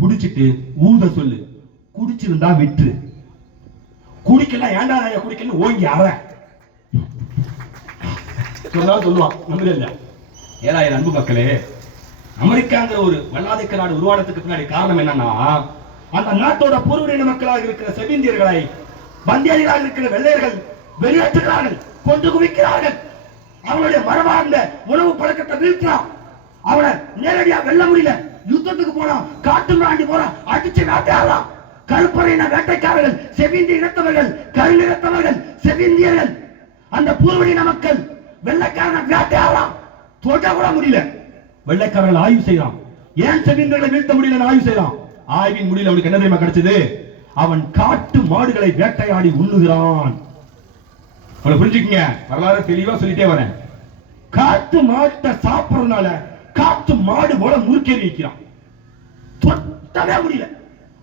புடிச்சிட்டு ஊத சொல்லு, குடிச்சிருந்தா விட்டு, குடிக்கலாம் ஏண்டா குடிக்கணும் ஓங்கி அற சொல்லுவான். நம்புறது இல்ல. ஏழாயிரம் அன்பு மக்களே, அமெரிக்காங்கிற ஒரு வல்லாதிக்க நாடு உருவானதுக்கு பின்னாடி காரணம் என்னன்னா, அந்த நாட்டோட பூர்வீக மக்களாக இருக்கிற செவிந்தியர்களை வந்தியர்களாக இருக்கிற வெள்ளையர்கள் வெளியேற்றுகிறார்கள், கொண்டு குவிக்கிறார்கள். அவனுடைய மரபார்ந்த உணவு பழக்கத்தை வீழ்த்தான். அவனை நேரடியா வெல்ல முடியல. யுத்தத்துக்கு போனா, காட்டு மிராண்டி போனா, அடிச்சு வேட்டையாடலாம். கருப்பறையின வேட்டைக்காரர்கள், செவிந்திய இனத்தவர்கள், கருநிறத்தவர்கள், செவிந்தியர்கள், அந்த பூர்வீக மக்கள் வெள்ளைக்காரனை வேட்டையாடலாம், தொட கூட முடியல. வெள்ளைக்காரர்கள் ஆய்வு செய்யலாம், ஏன் செவிந்தியர்களை வீழ்த்த முடியல ஆய்வு செய்யலாம். ஆய்வின் முடியல அவனுக்கு என்ன தெரியுமா கிடைச்சது, அவன் காட்டு மாடுகளை வேட்டையாடி உண்ணுகிறான். புரிஞ்சுக்கீங்க, வரலாறு தெளிவா சொல்லிட்டே வரேன். காட்டு மாட்டை சாப்பிடறதுனால காட்டு மாடு போல முறுக்கேறி வைக்கிறான், தொட்டவே முடியல,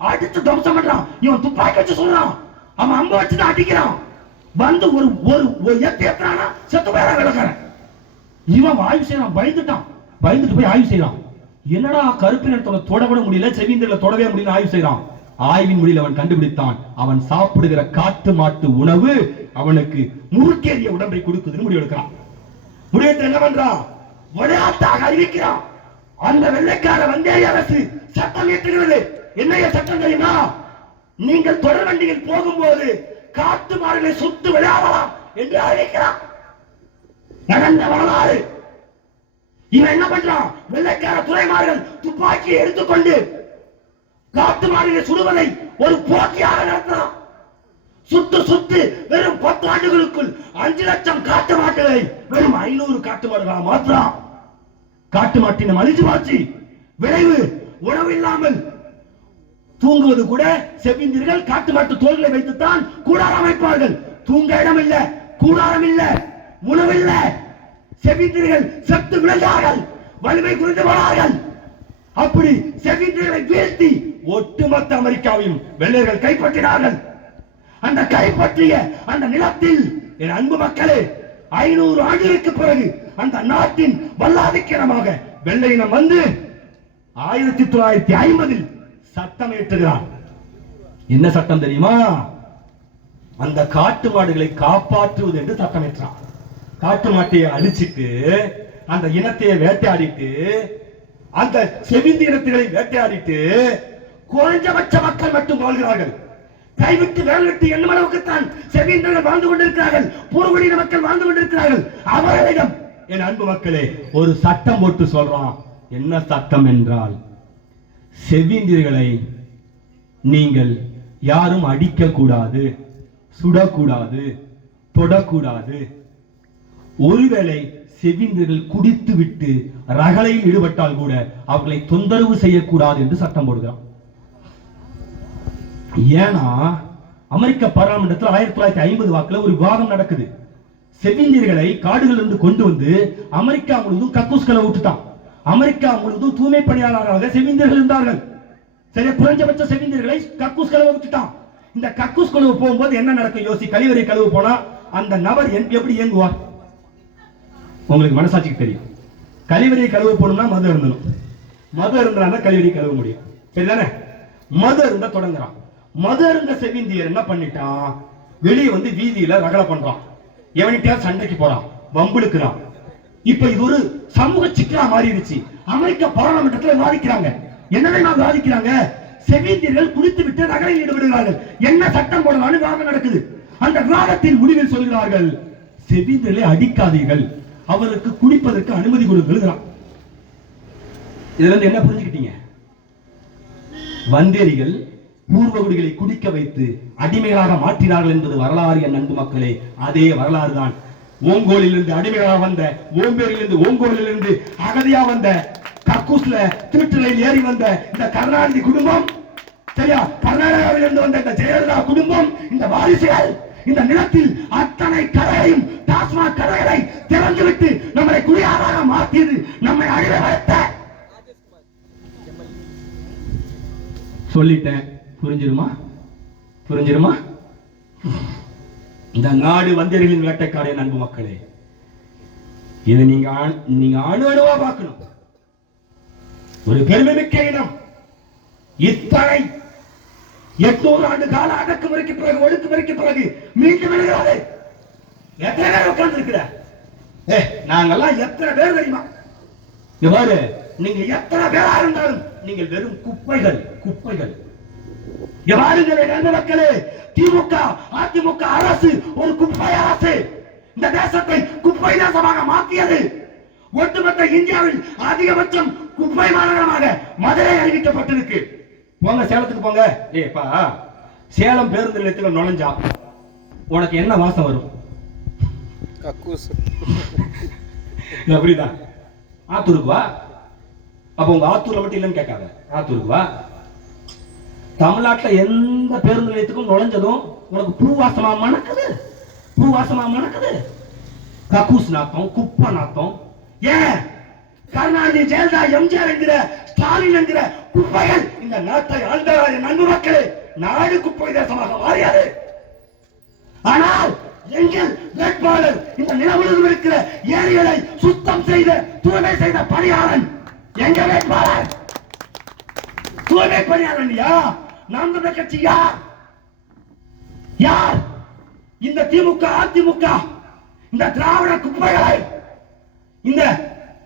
அடிச்சு தம்சம் பண்றான். இவன் துப்பாக்கி வச்சு சொல்றான், அவன் அம்பு வச்சுதான் அடிக்கிறான். வந்து ஒரு எத்தானா செத்து போயிடா விளக்காரன். இவன் ஆய்வு செய்யறான், பயந்துட்டு போய் ஆய்வு செய்யறான். என்னடா கருப்பினத்தோட தொட கூட முடியல, செவிந்தில தொடவே முடியல, ஆய்வு செய்யறான். ஆய்வின் முடியல அவன் கண்டுபிடித்தான், அவன் சாப்பிடுகிற காட்டு மாட்டு உணவு அவனுக்கு முறுக்கேறிய உடம்பை கொடுக்குதுன்னு முடிவெடுக்கிறான். முடிவெடுத்து என்ன பண்றான், விளையாட்டாக அறிவிக்கிறான். அந்த வெள்ளைக்கார வந்தேரி அரசு சட்டம் ஏற்றுகிறது. என்னைய சட்டம் தெரியுமா, நீங்கள் தொடர் வண்டியில் போகும்போது காட்டு மாடுகளை சுட்டு விளையாடலாம் என்று அறிவிக்கிறான். நடந்த வரலாறு. இவன் என்ன பண்றான், வெள்ளைக்கார துறைமார்கள் துப்பாக்கியை எடுத்துக்கொண்டு காட்டு மாடுகளை சுடுவதை ஒரு போட்டியாக நடத்தலாம். சுட்டு வெறும் 10 ஆண்டுகளுக்குள் 5 லட்சம் காட்டு மாட்டுகளை வெறும் 500 காட்டு மாடுகளா மாற்றான். காட்டு மாட்டினம் அழிஞ்சு போச்சு. விளைவு, உணவு இல்லாமல் தூங்குவது கூட செவிந்தியர்கள் காட்டு மாட்டு தோள்களை வைத்துத்தான் கூடாரம் அமைப்பார்கள். தூங்க இடம் இல்ல, கூடாரம் இல்ல, உணவில்ல. செவிந்தியர்கள் செத்து விழுந்தார்கள், வலிமை குறைந்து போனார்கள். அப்படி செவிந்தியர்களை வீழ்த்தி ஒட்டுமொத்த அமெரிக்காவையும் வெள்ளையர்கள் கைப்பற்றினார்கள். அந்த கைப்பற்றிய அந்த நிலத்தில் என் அன்பு மக்களே, 500 ஆண்டுகளுக்கு பிறகு அந்த நாட்டின் வல்லாதிக்கமாக வெள்ளையினம் வந்து 1950 சட்டம் ஏற்றுகிறார். என்ன சட்டம் தெரியுமா, அந்த காட்டு மாடுகளை காப்பாற்றுவது என்று சட்டம் ஏற்றான். காட்டு மாட்டையை அழிச்சிட்டு அந்த இனத்தையை வேட்டையாடிட்டு, அந்த செவிந்தி இனத்திகளை வேட்டையாடிட்டு குறைஞ்சபட்ச மக்கள் மட்டும் வாழ்கிறார்கள். கைவிட்டு வேலைவிட்டு என்னும் அளவுக்குத்தான் செவியந்தர்கள் வாழ்ந்து கொண்டிருக்கிறார்கள், பூர்வீக மக்கள் வாழ்ந்து கொண்டிருக்கிறார்கள். அவர்களிடம் என் அன்பு மக்களே ஒரு சட்டம் போட்டு சொல்றான். என்ன சட்டம் என்றால், செவியந்தியர்களை நீங்கள் யாரும் அடிக்க கூடாது, சுடக்கூடாது, தொடக்கூடாது. ஒருவேளை செவியந்தியர்கள் குடித்து விட்டு ரகளையில் ஈடுபட்டால் கூட அவர்களை தொந்தரவு செய்யக்கூடாது என்று சட்டம் போடுகிறான். ஏன்னா அமெரிக்க பாராளுமன்றத்தில் 1950 வாக்குல ஒரு விவாதம் நடக்குது. செவிந்தியர்களை காடுகள் இருந்து கொண்டு வந்து அமெரிக்கா முழுவதும் கக்கூஸ்களை விட்டுட்டான். அமெரிக்கா முழுவதும் தூய்மை பணியாளர்களாக செவிந்தியர்கள் இருந்தார்கள். சரி, குறைஞ்சபட்ச செவிந்தியர்களை கக்கூஸ்களை விட்டுட்டான். இந்த கக்கூஸ் கழுவு போகும்போது என்ன நடக்கும் யோசி. கழிவறை கழுவு போனா அந்த நபர் எப்படி இயங்குவார்? உங்களுக்கு மனசாட்சிக்கு தெரியும். கழிவறையை கழுவ போகணும்னா மது இருந்தணும். மது இருந்தா கழிவறை கழுவ முடியும். சரிதானே? மது இருந்த தொடங்குறான். மது இருந்த செவிந்தியர் என்ன பண்ணிட்டான்? வெளியே வந்து வீதியில ரகலை பண்றான். எவனிட்டா சண்டைக்கு போறான், வம்புழுக்கிறான். இப்ப இது ஒரு சமூக சிக்கலா மாறிடுச்சு. அமெரிக்க பாராளுமன்றத்தில் விவாதிக்கிறாங்க. என்னதான் விவாதிக்கிறாங்க? செவிந்தியர்கள் குடித்து விட்டு ரகலையில் ஈடுபடுகிறார்கள். என்ன சட்டம் போடலாம்னு விவாதம் நடக்குது. அந்த விவாதத்தின் முடிவில் சொல்கிறார்கள், செவிந்தியர்களை அடிக்காதீர்கள், அவருக்கு குடிப்பதற்கு அனுமதி கொடுங்கள். இதுல இருந்து என்ன புரிஞ்சுக்கிட்டீங்க? வந்தேரிகள் பூர்வகுடிகளை குடிக்க வைத்து அடிமைகளாக மாற்றினார்கள் என்பது வரலாறு. என் அன்பு மக்களே, அதே வரலாறு தான் ஓங்கோலிலிருந்து அடிமைகளாக வந்த, ஓம்பேரிலிருந்து ஓங்கோலிலிருந்து அகதியா வந்த, கக்கூஸ்ல திருட்டுறையில் ஏறி வந்த இந்த கருணாநிதி குடும்பம், சரியா, கர்நாடகாவிலிருந்து வந்த இந்த ஜெயலலிதா குடும்பம், இந்த வாரிசுகள் இந்த நிலத்தில் அத்தனை கடையையும் டாஸ்மாக் கடைகளை திறந்துவிட்டு நம்மளை குடியாராக மாற்றியது, நம்மை அழிய வைத்த. சொல்லிட்டேன், புரிஞ்சிருமா? புரிஞ்சிருமா? இந்த நாடு வந்தேரிகளின் வேட்டைக்காரே அன்பு மக்களே, இதை நீங்க அணு அணுவா பார்க்கணும். ஒரு பெருமைமிக்க இனம், இத்தனை 800 ஆண்டு கால அடக்குமுறைக்கு பிறகு, ஒடுக்குமுறைக்கு பிறகு மீண்டும் எழுகிறது. எத்தனை பேர் உட்கார்ந்து இருக்கிற? நாங்கெல்லாம் எத்தனை பேர் தெரியுமா? இவ்வாறு நீங்க எத்தனை பேரா இருந்தாலும் நீங்கள் வெறும் குப்பைகள், குப்பைகள். மக்களே, திமுக அதிமுக அரசு ஒரு குப்பை அரசு. இந்த தேசத்தை குப்பை தேசமாக மாற்றியது. ஒட்டுமொத்த இந்தியாவில் அதிகபட்சம் குப்பை மாநகரமாக மதுரை அறிவிக்கப்பட்டிருக்கு. போங்க, சேலத்துக்கு போங்க. ஏப்பா, சேலம் பேருந்து நிலையத்தில் நுழைஞ்சா உனக்கு என்ன வாசம் வரும்? கக்கூஸ். புரியுதா? ஆத்தூருக்கு வா. அப்ப உங்க ஆத்தூர்ல மட்டும் இல்லைன்னு கேட்காத, ஆத்தூருக்கு வா. தமிழ்நாட்டில் எந்த பேருந்து நிலையத்துக்கும் நுழைஞ்சதும் உனக்கு பூ வாசமா மணக்குது, பூ வாசமா மணக்குது. கக்கூஸ் நாத்தம், குப்பை நாத்தம். ஏன்? கருணாநிதி, ஜெயலலிதா, எம்ஜிஆர் என்கிற, ஸ்டாலின் என்கிற குப்பைகள் இந்த நாட்டை ஆழ்ந்தார். நண்பு மக்களே, நாடு குப்பை தேசமாக மாறியது. ஆனால் எங்கள் வேட்பாளர் இந்த நிலவுலகம் இருக்கிற ஏரிகளை சுத்தம் செய்த, தூய்மை செய்த பணியாளன் எங்க வேட்பாளர். தூய்மை பணியாளன் யார்? நாம் தமிழர் கட்சி யார்? யார்? இந்த திமுக அதிமுக இந்த திராவிட குப்பைகளை, இந்த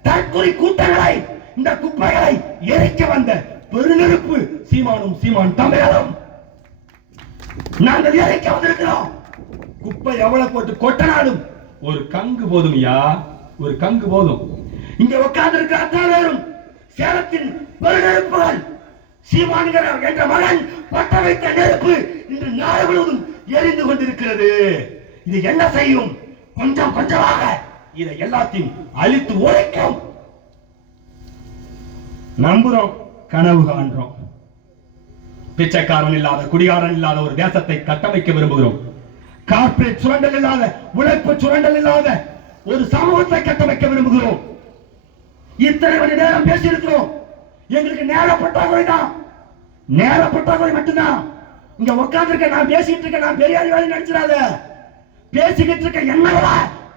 தற்கொலை கூட்டங்களை, இந்த குப்பைகளை எரிக்க வந்த பெருநெருப்பு சீமானும் சீமான் தமிழரும் நாங்கள் எரிக்க வந்திருக்கிறோம். குப்பை எவ்வளவு போட்டு கொட்டனாலும் ஒரு கங்கு போதும் ஐயா, ஒரு கங்கு போதும். இங்க உட்கார்ந்து இருக்கிற அத்தனை பேரும் சேலத்தின் பெருநெருப்புகள். சீமான்கிற என்ற மகன் பட்ட வைத்த நெருப்பு இன்று நாடு முழுவதும் எரிந்து கொண்டிருக்கிறது. இது என்ன செய்யும்? கொஞ்சம் கொஞ்சமாக இதை எல்லாத்தையும் அழித்து உழைக்கும். நம்புறோம், கனவு காண்றோம். பிச்சைக்காரன் இல்லாத, குடிகாரன் இல்லாத ஒரு தேசத்தை கட்டமைக்க விரும்புகிறோம். கார்ப்பரேட் சுரண்டல் இல்லாத, உழைப்பு சுரண்டல் இல்லாத ஒரு சமூகத்தை கட்டமைக்க விரும்புகிறோம். இத்தனை மணி நேரம் பேசியிருக்கிறோம். எங்களுக்கு நேர பற்றாக்குறை தான், நேர பற்றாக்குறை மட்டும்தான். இங்க உட்கார்ந்து இருக்க, நான் பேசிட்டு இருக்க, நான் பெரிய அறிவாளி நினைச்சிடாத. பேசிக்கிட்டு இருக்க என்னோட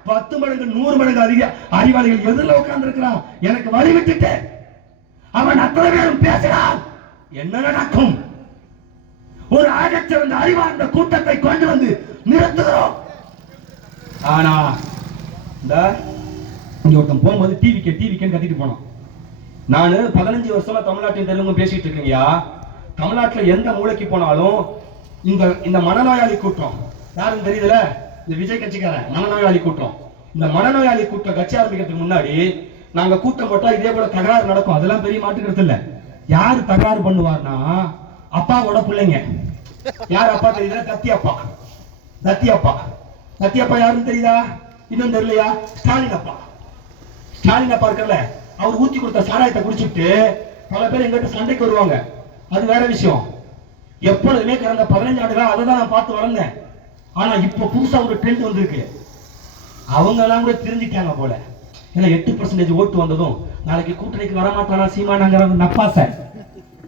10 மடங்கு 100 மடங்கு அதிக அறிவாளிகள் எதிரில் உட்கார்ந்து இருக்கிறான். எனக்கு வழி விட்டுட்டு அவன் அத்தனை பேரும் பேசினான், என்ன நடக்கும்? ஒரு ஆகச்சிறந்த அறிவார்ந்த கூட்டத்தை கொண்டு வந்து நிறுத்துகிறோம். ஆனா இந்த ஒருத்தன் போகும்போது டிவிக்கன்னு கத்திட்டு போனான். நான் 15 வருஷமா தமிழ்நாட்டின் தெலுங்கு பேசிட்டு இருக்கீங்கயா. தமிழ்நாட்டில் எந்த மூளைக்கு போனாலும் இந்த மனநோயாளி கூட்டம் யாருன்னு தெரியுதுல, இந்த விஜய் கட்சிக்காரன் மனநோயாளி கூட்டம். இந்த மனநோயாளி கூட்டம் கட்சி ஆரம்பிக்கிறதுக்கு முன்னாடி நாங்க கூட்டம் போட்டா இதே போல தகராறு நடக்கும். அதெல்லாம் பெரிய மாட்டுக்கிறது இல்ல. யாரு தகராறு பண்ணுவார்னா அப்பாவோட பிள்ளைங்க. யார் அப்பா தெரியுதா? தத்தி அப்பா. தத்தி அப்பா, தத்தி அப்பா யாருன்னு தெரியுதா? இன்னும் தெரியலையா? ஸ்டாலின் அப்பா. ஸ்டாலின் அப்பா இருக்கல, அவர் ஊத்தி கொடுத்த சாராயத்தை குடிச்சுட்டு பல பேர் எங்கிட்ட சண்டைக்கு வருவாங்க. அது வேற விஷயம். எப்பொழுதுமே கடந்த 15 ஆண்டுகளா அதை தான் நான் பார்த்து வளர்ந்தேன். ஆனா இப்ப புதுசா ஒரு ட்ரெண்ட் வந்திருக்கு. அவங்க எல்லாம் கூட தெரிஞ்சுட்டாங்க போல. ஏன்னா 8% ஓட்டு வந்ததும் நாளைக்கு கூட்டணிக்கு வரமாட்டானா சீமானாங்கிற நப்பாச.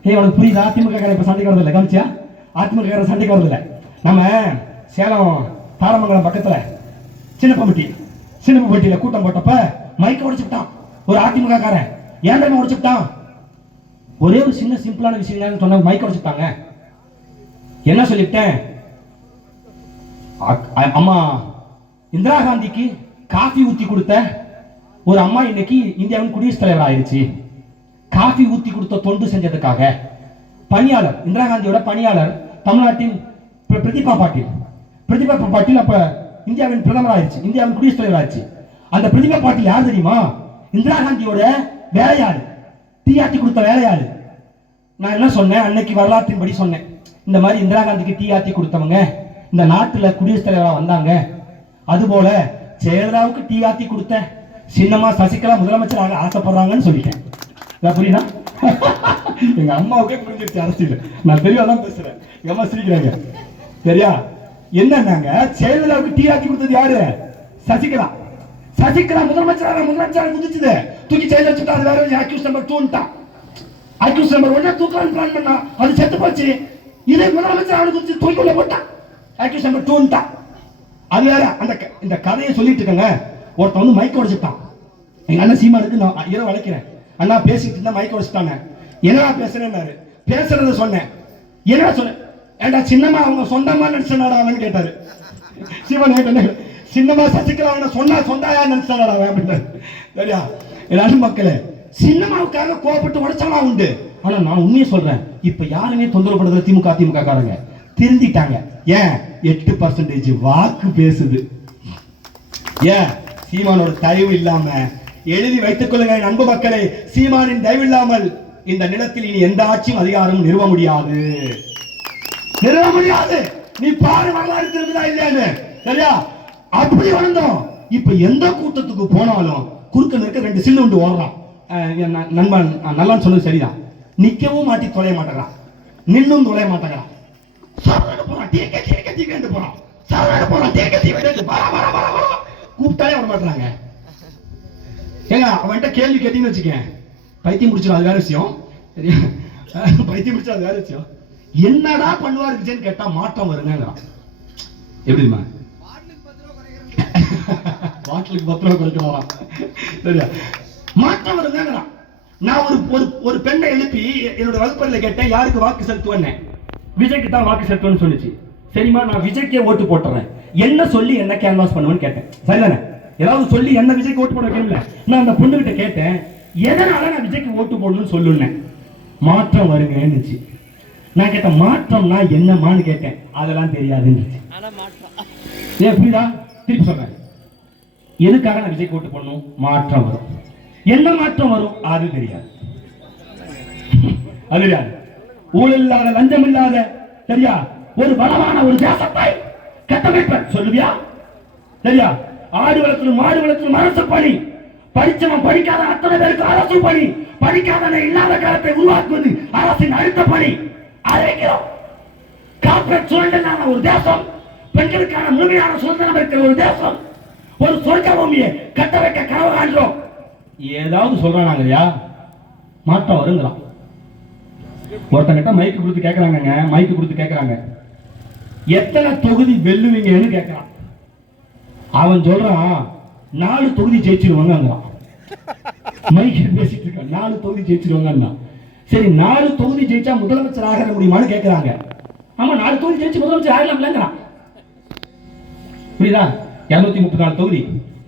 உனக்கு புரியுதா? அதிமுக இப்ப சண்டைக்கு வரதில்லை. கவனிச்சியா? அதிமுக சண்டைக்கு வரதில்லை. நம்ம சேலம் தாரமங்கலம் பக்கத்துல சின்னப்பட்டியில கூட்டம் போட்டப்ப மைக்க உடைச்சுட்டான் ஒரு அதிமுக காரன். ஏன் தெரியுமா உடைச்சுட்டான்? ஒரே ஒரு சின்ன சிம்பிளான விஷயம் சொன்ன மைக்க உடைச்சுட்டாங்க. என்ன சொல்லிட்டேன்? அம்மா இந்திரா காந்திக்கு காஃபி ஊத்தி கொடுத்த ஒரு அம்மா இன்னைக்கு இந்தியாவின் குடியரசுத் தலைவர் ஆயிடுச்சு. காஃபி ஊத்தி கொடுத்த தொண்டு செஞ்சதுக்காக பணியாளர், இந்திரா காந்தியோட பணியாளர், தமிழ்நாட்டின் பிரதிபா பாட்டீல் அப்ப இந்தியாவின் பிரதமர் ஆயிடுச்சு, இந்தியாவின் குடியரசுத் தலைவர் ஆயிடுச்சு. அந்த பிரதிபா பாட்டீல் யார் தெரியுமா? இந்திரா காந்தியோட வேலையாளு, டீ ஆத்தி கொடுத்த வேலையாளு. நான் என்ன சொன்னேன் அன்னைக்கு வரலாற்றின்படி சொன்னேன், இந்த மாதிரி இந்திரா காந்திக்கு டீ ஆத்தி கொடுத்தவங்க இந்த நாட்டுல குடியரசுத் தலைவராக வந்தாங்க. அதுபோல ஜெயலலிதாவுக்கு டீ ஆத்தி கொடுத்த சின்னமா சசிகலா முதலமைச்சராக ஆசைப்படுறாங்கன்னு சொல்லிட்டேன். புரியுதா? எங்க அம்மாவுக்கே புரிஞ்சிருச்சு அரசியல். நான் தெளிவாதான் பேசுறேன். எங்க அம்மா சிரிக்கிறாங்க. சரியா? என்னன்னாங்க, ஜெயலலிதாவுக்கு டீ ஆத்தி கொடுத்தது யாரு? சசிகலா. சசிகலா முதலமைச்சராக குதிச்சுது, தூக்கி ஜெயில வச்சுட்டா. அது வேற அக்யூஸ் நம்பர் 2 அக்யூஸ் நம்பர் 1 தூக்கலாம் பிளான் பண்ணா, அது செத்து போச்சு. இதே முதலமைச்சர் குதிச்சு தூக்கில போட்டான், அக்யூஸ் நம்பர் 2. அது வேற. இந்த கதையை சொல்லிட்டு இருக்கங்க. ஒருத்தன் வந்து மைக்க உடைச்சுட்டான். எங்க அண்ணன் சீமானுக்கு நான் இரவு அழைக்கிறேன், அண்ணா பேசிட்டு இருந்தா மைக்க உடைச்சுட்டாங்க. என்னடா பேசுறேன்னாரு. பேசுறத சொன்னேன். என்னடா சொன்னேன்? ஏண்டா சின்னமா அவங்க சொந்தமா நினைச்சாடா அவன் கேட்டாரு. சீமான் கேட்ட சின்னமா சசிகலா அவனை சொந்தாயா நினைச்சாடா அப்படின்னு. சரியா? எல்லாரும் மக்களே சின்னமாவுக்காக கோபப்பட்டு உடைச்சவனா உண்டு. ஆனா நான் உண்மையை சொல்றேன், இப்ப யாருமே தொந்தரவு பண்றது திமுக காரங்க திருந்திட்டாங்க. ஏன்? 8% வாக்கு பேசுது. ஏன்? சீமானோட தயவு இல்லாம. எழுதி வைத்துக் கொள்ளுங்க அன்பு மக்களே, சீமானின் தயவு இல்லாமல் இந்த நிலத்தில் இனி எந்த ஆட்சியும் அதிகாரமும் நிறுவ முடியாது. நீ பாரு வரலாறு திரும்புதா இல்லையான்னு. சரியா? அப்படி வளர்ந்தோம். இப்ப எந்த கூட்டத்துக்கு போனாலும் குறுக்க நிற்க 2 சில்லு உண்டு ஓடுறான். நண்பன் நல்லான்னு சொல்லுது சரிதான். நிக்கவும் மாட்டி தொலைய மாட்டேங்கிறான், நின்னும் தொலைய மாட்டேங்கிறான். கூப்பிட்டாலே வர மாட்டாங்க. ஏங்க அவன்கிட்ட கேள்வி கேட்டீங்கன்னு வச்சுக்க, பைத்தியம் முடிச்சிடும். அது வேற விஷயம். பைத்தியம் முடிச்சா அது வேற விஷயம். என்னடா பண்ணுவாரு விஜயன் கேட்டா மாற்றம் வருங்க. எப்படிமா பாட்டிலுக்கு 10 ரூபா குறைக்கலாம். சரியா? மாற்றம் வருங்க. நான் ஒரு பெண்ணை எழுப்பி என்னோட வகுப்பறையில் கேட்டேன், யாருக்கு வாக்கு செலுத்துவேன்னு. விஜய்க்கு தான் வாக்கு செலுத்துவேன்னு சொல்லிச்சு. சரிமா, நான் விஜய்க்கே ஓட்டு போட்டுறேன், என்ன சொல்லி என்ன கேன்வாஸ் பண்ணுவேன்னு கேட்டேன். சரிதானே? ஏதாவது சொல்லி என்ன விஜய்க்கு ஓட்டு போட வைக்கல. நான் அந்த பொண்ணு கிட்ட கேட்டேன், எதனால நான் விஜய்க்கு ஓட்டு போடணும்னு சொல்லுனேன். மாற்றம் வருங்கன்னு. நான் கேட்டேன், மாற்றம்னா என்னமான்னு கேட்டேன். அதெல்லாம் தெரியாதுன்னு. ஏன் புரியுதா? திருப்பி சொல்றேன், எதுக்காக நான் விஜய்க்கு ஓட்டு போடணும்? மாற்றம் வரும். என்ன மாற்றம் வரும்? அது தெரியாது. அது தெரியாது. ஊழல் இல்லாத, லஞ்சம் இல்லாத, சரியா, ஒரு வளமான ஒரு தேசத்தை கட்டமைப்ப சொல்லுவியா? சரியா? ஆடு வளர்த்து மாடு வளர்த்து அரசு பணி, படிச்சவன் படிக்காத அத்தனை பேருக்கு அரசு பணி, படிக்காத இல்லாத காலத்தை உருவாக்குவது அரசின் அடுத்த பணி. அழைக்கிறோம். கார்பரேட் சுரண்டலான ஒரு தேசம், பெண்களுக்கான முழுமையான சுதந்திரம் இருக்கிற ஒரு தேசம், ஒரு சொர்க்க பூமியை கட்ட வைக்க கனவு காண்கிறோம். ஏதாவது சொல்றாங்க இல்லையா? மாற்றம் வருங்கிறான். ஒருத்தங்கிட்ட மைக்கு கொடுத்து கேட்கறாங்க, மைக்கு கொடுத்து கேட்கறாங்க, எத்தனை தொகுதி வெல்லுவீங்கன்னு கேட்கறான். அவன் சொல்றான் 4 தொகுதி ஜெயிச்சிருவாங்க. மைக்கு பேசிட்டு இருக்க 4 தொகுதி ஜெயிச்சிருவாங்க. சரி, 4 தொகுதி ஜெயிச்சா முதலமைச்சர் ஆக முடியுமான்னு கேட்கறாங்க. ஆமா, 4 தொகுதி ஜெயிச்சு முதலமைச்சர் ஆகலாம்லங்கிறான். புரியுதா? 234 தொகுதி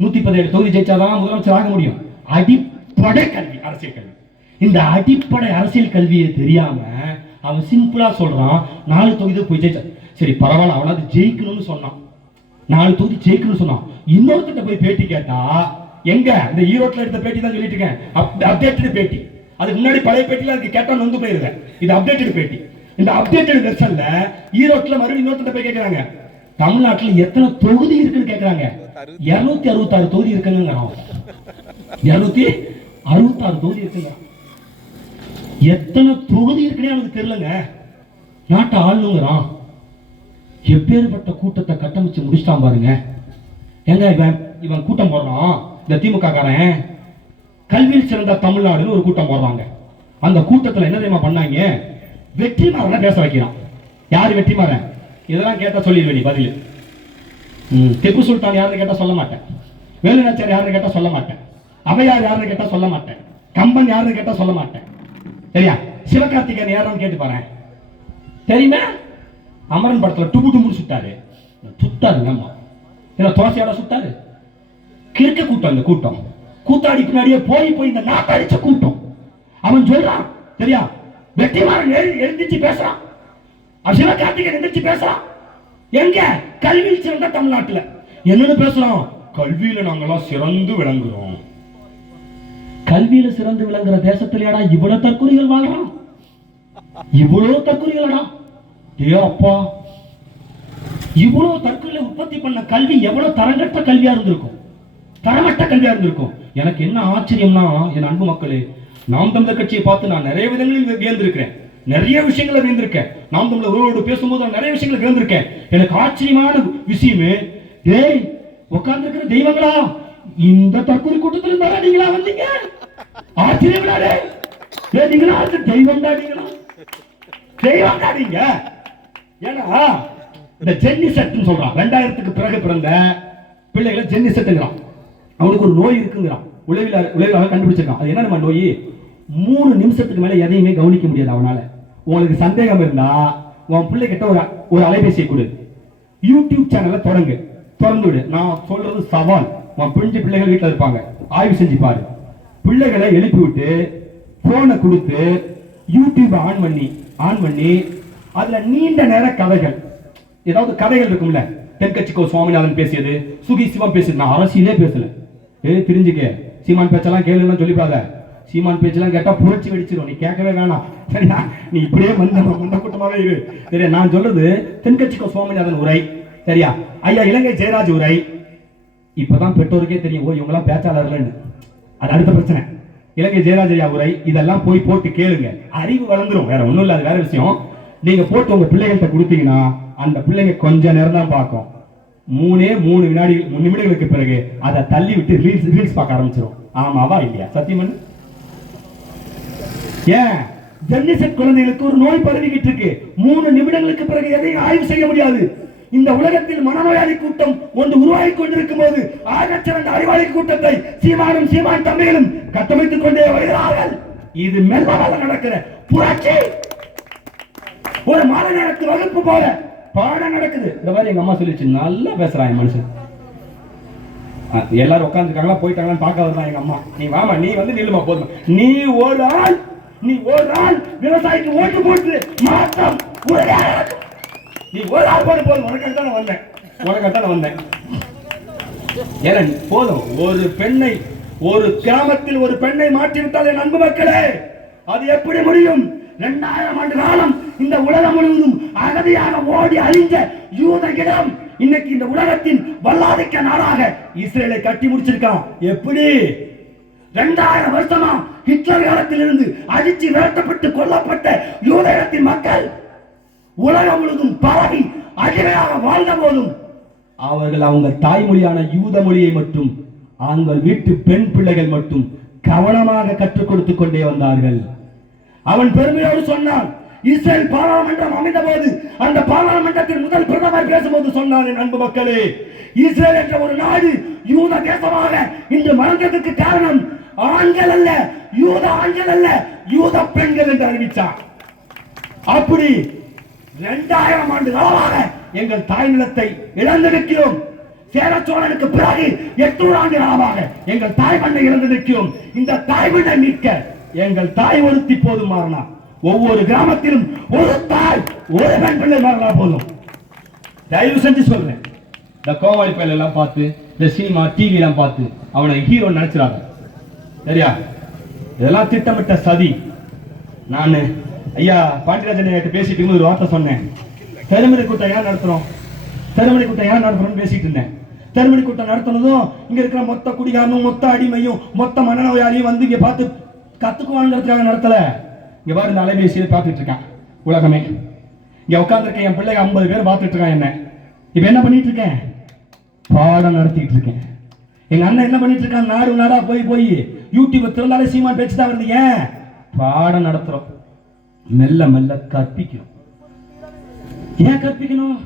117 தொகுதி ஜெயிச்சாதான் முதலமைச்சர் ஆக முடியும். அடிப்படை கல்வி, அரசியல் கல்வி. இந்த அடிப்படை அரசியல் கல்வியை தெரியாம அவன் சிம்பிளா சொல்றான் 4 தொகுதி போய் ஜெயிச்சா. சரி பரவாயில்ல, அவனாவது ஜெயிக்கணும்னு சொன்னான், 4 தொகுதி ஜெயிக்கணும்னு சொன்னான். இன்னொருத்த போய் பேட்டி கேட்டா, எங்க இந்த ஈரோட்ல எடுத்த பேட்டி தான் சொல்லிட்டு இருக்கேன், அப்டேட்டட் பேட்டி. அதுக்கு முன்னாடி பழைய பேட்டில அதுக்கு கேட்டா நொந்து போயிருந்தேன். இது அப்டேட்டட் பேட்டி. இந்த அப்டேட்டட் வெர்ஷன்ல ஈரோட்ல மறுபடியும் இன்னொருத்த போய் கேட்கறாங்க, தமிழ்நாட்டில் எத்தனை தொகுதி இருக்குன்னு கேட்கறாங்க. 266 தொகுதி இருக்குங்க. 266 தொகுதி இருக்குங்க. எத்தனை தொகுதி இருக்குன்னு எனக்கு தெரியலங்க. நாட்டை ஆளுங்கிறான். எப்பேற்பட்ட கூட்டத்தை கட்டமைச்சு முடிச்சிட்டான் பாருங்க. எங்க இவன் கூட்டம் போடுறான், இந்த திமுக காரன் கல்வியில் சிறந்த தமிழ்நாடுன்னு ஒரு கூட்டம் போடுறாங்க. அந்த கூட்டத்தில் என்ன தெரியுமா பண்ணாங்க? வெற்றிமாறனை பேச வைக்கிறான். யாரு வெற்றிமாறன்? இதெல்லாம் கேட்டா சொல்லிடுவேன் நீ பதில். திப்பு சுல்தான் யாருன்னு கேட்டா சொல்ல மாட்டேன். வேலுநாச்சியார் யாருன்னு கேட்டா சொல்ல மாட்டேன். அவையார் யாருன்னு கேட்டா சொல்ல மாட்டேன். கம்பன் யாருன்னு கேட்டா சொல்ல மாட்டேன். சரியா? சிவகார்த்திகேயன் யாருன்னு கேட்டு பாறேன். தெரியுமா? அமரன் படத்துல டுபு டுபுன்னு சுட்டாரு. அம்மா என்ன தோசையோட சுட்டாரு. கிறுக்க கூட்டம், இந்த கூட்டம் கூத்தாடி பின்னாடியே போய் இந்த நாட்டடிச்ச கூட்டம். அவன் சொல்றான் சரியா, வெற்றிமாறன் எழுந்திருச்சு பேசுறான், சிவகார்த்திகேயன் எழுந்திருச்சு பேசுறான். எங்க கல்வியில் சிறந்த தமிழ்நாட்டுல என்னன்னு பேசுறோம்? கல்வியில நாங்கெல்லாம் சிறந்து விளங்குறோம். கல்வியில சிறந்து விளங்குற தேசத்திலேடா இவ்வளவு தற்கொலைகள் வாழ்றான். இவ்வளவு தற்கொலைகளடா அப்பா. இவ்வளவு தற்கொலை உற்பத்தி பண்ண கல்வி எவ்வளவு தரங்கட்ட கல்வியா இருந்திருக்கும், தரமட்ட கல்வியா இருந்திருக்கும். எனக்கு என்ன ஆச்சரியம்னா, என் அன்பு மக்களே, நாம் தமிழர் கட்சியை பார்த்து நான் நிறைய விதங்களில் வியந்திருக்கிறேன், நிறைய விஷயங்களை வியந்திருக்கேன். நாம் தமிழர் உறவோடு பேசும்போது நான் நிறைய விஷயங்களை வியந்திருக்கேன். எனக்கு ஆச்சரியமான விஷயமே, டேய் உட்கார்ந்து தெய்வங்களா, இந்த தற்கொலை கூட்டத்தில் இருந்தா நீங்களா வந்தீங்க? ஆச்சரியங்களா? டேய் நீங்களா தெய்வம் தானீங்களா? தெய்வம் தானீங்க. ஏன்னா இந்த ஜென்னி செட்னு சொல்றான், 2000க்கு பிறகு பிறந்த பிள்ளைகளை ஜென்னி செட்டுங்கிறான். அவனுக்கு ஒரு நோய் இருக்குங்கிறான், உளவியலாளர் கண்டுபிடிச்சிருக்கான். அது என்ன நோய்? 3 நிமிஷத்துக்கு மேல எதையுமே கவனிக்க முடியாது அவனால. உங்களுக்கு சந்தேகம் இருந்தா உன் பிள்ளை கிட்ட ஒரு அலைபேசியை கொடு, யூடியூப் சேனலை திறந்து விடு. நான் சொல்றது சவால். உன் பிஞ்சு பிள்ளைகள் வீட்டில் இருப்பாங்க, ஆய்வு செஞ்சு பாரு. பிள்ளைகளை எழுப்பி விட்டு போனை கொடுத்து யூடியூப் ஆன் பண்ணி அதுல நீண்ட நேர கதைகள், ஏதாவது கதைகள் இருக்கும்ல, தென்கட்சிக்கோ சுவாமிநாதன் பேசியது, சுகி சிவம் பேசியது. நான் அரசியலே பேசல, தெரிஞ்சுக்க. சீமான் பேச்செல்லாம் கேளுன்னு சொல்லிப்பாத. சீமான் பேச்செல்லாம் கேட்டா புரட்சி வெடிச்சிடும், நீ கேட்கவே வேணாம் சரியா? நீ இப்படியே மந்த கூட்டமாவே இரு சரியா? நான் சொல்றது தென்கட்சிக்கோ சுவாமிநாதன் உரை சரியா, ஐயா இலங்கை ஜெயராஜ் உரை. இப்பதான் பெற்றோருக்கே தெரியும், ஓ இவங்கெல்லாம் பேச்சாளர்கள்னு. அது அடுத்த பிரச்சனை. இலங்கை ஜெயராஜ் ஐயா உரை இதெல்லாம் போட்டு கேளுங்க, அறிவு வளர்ந்துரும். வேற ஒண்ணும் இல்ல, அது வேற விஷயம். நீங்க போட்டு உங்க பிள்ளைகள்கிட்ட கொடுத்தீங்கன்னா அந்த பிள்ளைங்க கொஞ்ச நேரம் தான் பார்க்கும். 3 நிமிடங்களுக்கு பிறகு அதை தள்ளி விட்டு ரீல்ஸ் பார்க்க ஆரம்பிச்சிடும். ஆமாவா இல்லையா? சத்தியமன் ஏன் ஜென்னிசெட் குழந்தைகளுக்கு ஒரு நோய் பரவிக்கிட்டு இருக்கு. 3 நிமிடங்களுக்கு பிறகு எதையும் ஆய்வு செய்ய முடியாது. இந்த உலகத்தில் மனநோயாளி கூட்டம் ஒன்று உருவாகி கொண்டிருக்கும் போது ஆகச்சிறந்த அறிவாளி கூட்டத்தை சீமான் தம்பிகளும் கட்டமைத்துக் கொண்டே வருகிறார்கள். இது மெல்ல நடக்கிற புரட்சி. ஒரு மாலை நேரத்து வகுப்பு போல பாடம் நடக்குது. இந்த மாதிரி எங்க அம்மா சொல்லிச்சு, நல்லா பேசுறான் மனுஷன். எல்லாரும் உட்காந்துருக்காங்களா போயிட்டாங்களான்னு பார்க்க வரலாம் எங்க அம்மா. நீ வாமா, நீ வந்து நில்லுமா போதுமா. நீ ஒரு ஆள் விவசாயிக்கு ஓட்டு போட்டு மாற்றம். நீ ஒரு ஆள் போட்டு போதும். உனக்காக வந்தேன். ஏன்னா போதும். ஒரு கிராமத்தில் ஒரு பெண்ணை மாற்றிவிட்டால் என் அன்பு மக்களே, அது எப்படி முடியும்? 2000 ஆண்டு காலம் இந்த உலகம் முழுவதும் அகதியாக ஓடி அழிஞ்ச யூத இனம் இன்னைக்கு இந்த உலகத்தின் வல்லாதிக்க நாடாக இஸ்ரேலை கட்டி முடிச்சிருக்கான். எப்படி? 2000 வருஷமா ஹிட்லர் காலத்தில் இருந்து அடிச்சு விரட்டப்பட்டு கொல்லப்பட்ட யூத இனத்தின் மக்கள் உலகம் முழுவதும் பரவி அடிமையாக வாழ்ந்த போதும் அவர்கள் அவங்க தாய்மொழியான யூத மொழியை மட்டும் அவங்கள் வீட்டு பெண் பிள்ளைகள் மட்டும் கவனமாக கற்றுக் கொடுத்துக் கொண்டே வந்தார்கள். அவன் பெருமையோடு சொன்னான், இஸ்ரேல் பாராளுமன்றம் அமைந்த போது அந்த பாராளுமன்றத்தில் முதல் பிரதமர் பேசும்போது சொன்னான், என் அன்பு மக்களே, இஸ்ரேல் என்ற ஒரு நாடு யூத தேசமாக இன்று மறந்ததற்கு காரணம் ஆண்கள் அல்ல, யூத பெண்கள் என்று அறிவித்தார். அப்படி 2000 ஆண்டு காலமாக எங்கள் தாய் நிலத்தை இழந்து நிற்கிறோம். சேரச்சோழனுக்கு பிறகு 800 ஆண்டு காலமாக எங்கள் தாய் மண்ணை இழந்து நிற்கிறோம். இந்த தாய் மண்ணை மீட்க எங்கள் தாய் ஒருத்தி போதும் மாறினா, ஒவ்வொரு கிராமத்திலும் ஒரு தாய் ஒரு பெண் பிள்ளை மாறினா போதும். தயவு செஞ்சு சொல்றேன், இந்த கோவாளி பையல் எல்லாம் பார்த்து, இந்த சினிமா டிவி எல்லாம் பார்த்து அவனை ஹீரோ நினைச்சிடாங்க சரியா? இதெல்லாம் திட்டமிட்ட சதி. நான் ஐயா பாண்டியராஜன் பேசிட்டு இருக்கும்போது ஒரு வார்த்தை சொன்னேன், தெருமணி கூட்டம் ஏன் நடத்துறோம்னு பேசிட்டு இருந்தேன். தெருமணி கூட்டம் நடத்தினதும் இங்க இருக்கிற மொத்த குடிகாரனும் மொத்த அடிமையும் மொத்த மனநோயாளியும் வந்து இங்க பார்த்து கத்துக்குவாங்கிறதுக்காக நடத்தல. இங்க பாரு, இந்த அலைபேசியில பார்த்துட்டு இருக்கான் உலகமே. இங்க உட்காந்துருக்கேன், என் பிள்ளைங்க 50 பேர் பார்த்துட்டு இருக்கான் என்ன. இப்ப என்ன பண்ணிட்டு இருக்கேன்? பாடம் நடத்திட்டு இருக்கேன். எங்க அண்ணன் என்ன பண்ணிட்டு இருக்கான்? நாடா போய் யூடியூப் திறந்தாலே சீமான் பேச்சு தான் வருது. ஏன்? பாடம் நடத்துறோம், மெல்ல கற்பிக்கிறோம். ஏன் கற்பிக்கணும்?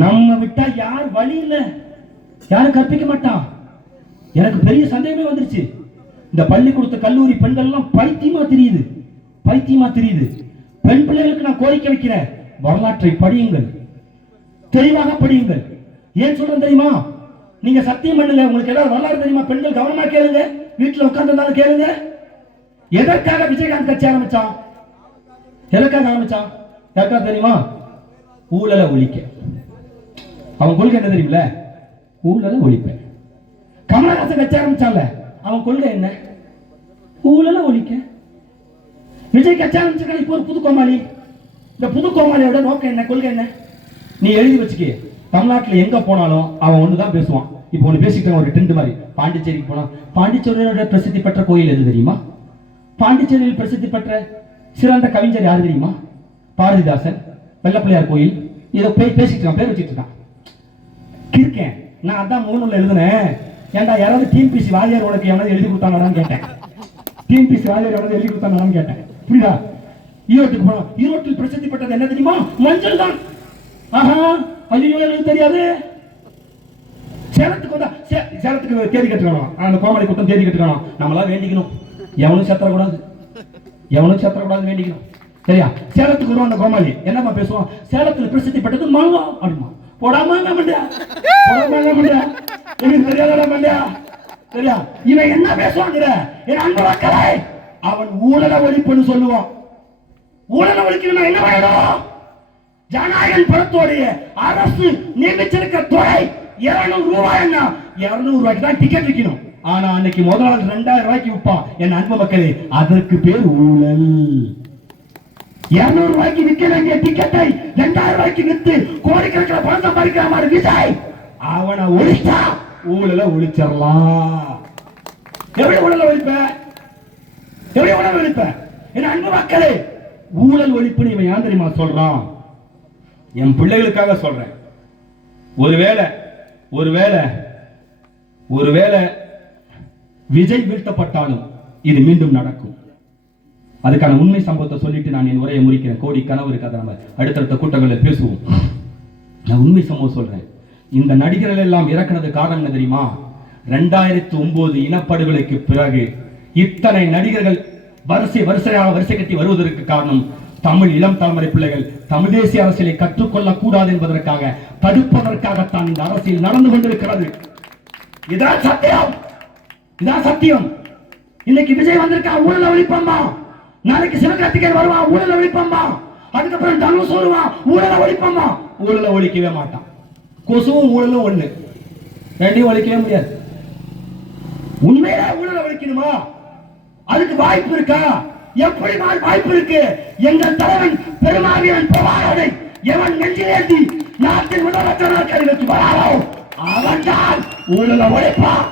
நம்ம விட்டா யார் வழி இல்ல, யாரும் கற்பிக்க மாட்டான். எனக்கு பெரிய சந்தேகமே வந்துருச்சு. இந்த பள்ளிக்கூடத்து கல்லூரி பெண்கள் எல்லாம் பைத்தியமா தெரியுது, பைத்தியமா தெரியுது. பெண் பிள்ளைகளுக்கு நான் கோரிக்கை வைக்கிறேன், வரலாற்றை படியுங்கள், தெளிவாக படியுங்கள். ஏன் சொல்றேன் தெரியுமா? நீங்க சத்தியம் பண்ணுங்க, உங்களுக்கு ஏதாவது வரலாறு தெரியுமா? பெண்கள் கவனமா கேளுங்க, வீட்டுல உட்கார்ந்து இருந்தாலும் கேளுங்க. எதற்காக விஜயகாந்த் கட்சி ஆரம்பிச்சான்? எதற்காக ஆரம்பிச்சான்? யாருக்கா தெரியுமா? ஊழலை ஒழிக்க. அவன் கொள்கை என்ன தெரியுமில்ல? ஊழலை ஒழிப்பேன். கமலஹாசன் கட்சி ஆரம்பிச்சான்ல, அவன் கொள்கை என்ன? ஊழலை ஒழிக்க. விஜய் கட்சி ஆரம்பிச்சிருக்கான் இப்போ ஒரு புது கோமாளி. இந்த புது கோமாளியோட நோக்கம் என்ன, கொள்கை என்ன? நீ எழுதி வச்சுக்க. தமிழ்நாட்டில் எங்க போனாலும் அவன் ஒண்ணுதான் பேசுவான். இப்போ ஒண்ணு பேசிட்டு ஒரு டென்ட் மாதிரி. பாண்டிச்சேரிக்கு போனா, பாண்டிச்சேரியோட பிரசித்தி பெற்ற கோயில் எது தெரியுமா? பாண்டிச்சேரியில் பிரசித்தி பெற்ற சிறந்த கவிஞர் யாரு தெரியுமா? பாரதிதாசன். வெள்ளப்பிள்ளையார் கோயில். இதை பேசிட்டு இருக்கான், பேர் வச்சுட்டு இருக்கான். இருக்கேன் நான் அதான் முகநூல்ல எழுதுனேன். ஏன்டா யாராவது டிஎன்பிசி வாரியார் உனக்கு எவனாவது எழுதி கொடுத்தாங்கன்னு கேட்டேன். டிஎன்பிசி வாரியார் எவனாவது எழுதி கொடுத்தாங்கன்னு கேட்டேன். புரியுதா? ஈரோட்டுக்கு போனோம். ஈரோட்டில் பிரசித்தி பெற்றது என்ன தெரியுமா? மஞ்சள் தான். ஆஹா, ஐயோ எனக்கு தெரியாது. சேலத்துக்கு வந்தா சேலத்துக்கு தேதி கட்டுக்கணும். அந்த கோமாளி கூட்டம் தேதி கட்டுக்கணும். நம்மளாம் வேண்டிக்கணும், எவனும் சேத்தரக்கூடாது, எவனும் சேத்தரக்கூடாது வேண்டிக்கணும். சரியா? சேலத்துக்கு வருவோம். அந்த கோமாளி என்னமா பேசுவான்? சேலத்தில் பிரசித்தி பெற்றது மாங்கா அப்படிமா. போடாமாங்க மண்டியா, போடாமாங்க மண்டியா, எனக்கு தெரியாதடா மண்டியா. சரியா? இவன் என்ன பேசுவாங்கிற என் அன்பு மக்களே, அவன் ஊழலை ஒழிப்புன்னு சொல்லுவான். ஊழலை ஒழிக்கணும் என்ன வேணும்? ஜனநாயகன் படத்தோடைய அரசு நியமிச்சிருக்க தொகை 200 ரூபாய்னா 200 ரூபாய்க்கு தான் டிக்கெட் விற்கணும். ஆனா அன்னைக்கு முதல் நாள் 2000 ரூபாய்க்கு விற்பான். என் அன்பு மக்களே, அதற்கு பேர் ஊழல். 200 ரூபாய்க்கு விற்க வேண்டிய டிக்கெட்டை 2000 ரூபாய்க்கு வித்து கோடிக்கணக்கில் பணம் சம்பாதிக்கிற மாதிரி விஜய் அவனை ஒழிச்சா ஊழலை ஒழிச்சிடலாம். எப்படி ஊழலை ஒழிப்ப? எப்படி ஊழல் ஒழிப்ப? என் அன்பு மக்களே, ஊழல் ஒழிப்புன்னு இவன் ஏன் தெரியுமா சொல்றான்? என் பிள்ளைகளுக்காக சொல்றேன். ஒருவேளை ஒருவேளை ஒருவேளை விஜய் வீழ்த்தப்பட்டாலும் இது மீண்டும் நடக்கும். அதுக்கான உண்மை சம்பவத்தை சொல்லிட்டு நான் என் உரையை முடிக்கிறேன். கோடி கனவு இருக்காத, நம்ம அடுத்தடுத்த கூட்டங்களில் பேசுவோம். நான் உண்மை சம்பவம் சொல்றேன். இந்த நடிகர்கள் எல்லாம் இறக்குனது காரணம் என்ன தெரியுமா? 2009 இனப்படுகொலைக்கு பிறகு இத்தனை நடிகர்கள் வரிசை கட்டி வருவதற்கு காரணம் தமிழ் இளம் தலைமுறை பிள்ளைகள் தமிழ் தேசிய அரசியலை கற்றுக்கொள்ள கூடாது என்பதற்காக, தடுப்பதற்காகத்தான் இந்த அரசியல் நடந்து கொண்டிருக்கிறது. இதான் சத்தியம், இதான் சத்தியம். இன்னைக்கு விஜய் வந்திருக்கான், ஊழல ஒழிப்பம்மா. நாளைக்கு சிவகார்த்திகேயன் வருவான், ஊழல ஒழிப்பம்மா. அதுக்கப்புறம் தனுஷ் வருவான், ஊழல ஒழிப்பம்மா. ஊழல ஒழிக்கவே மாட்டான். கொசுவும் ஊழலும் ஒண்ணு, ரெண்டையும் ஒழிக்கவே முடியாது. உண்மையில ஊழல ஒழிக்கணுமா? அதுக்கு வாய்ப்பு இருக்கா? எப்படி வாய்ப்பு இருக்கு? எங்கள் தலைவன் பெருமாவீரன் பிரபாகரனை எவன் நெஞ்சிலேந்தி நாட்டின் முதலமைச்சராக வச்சு வராரோ அவன் தான் ஊழல ஒழிப்பான்.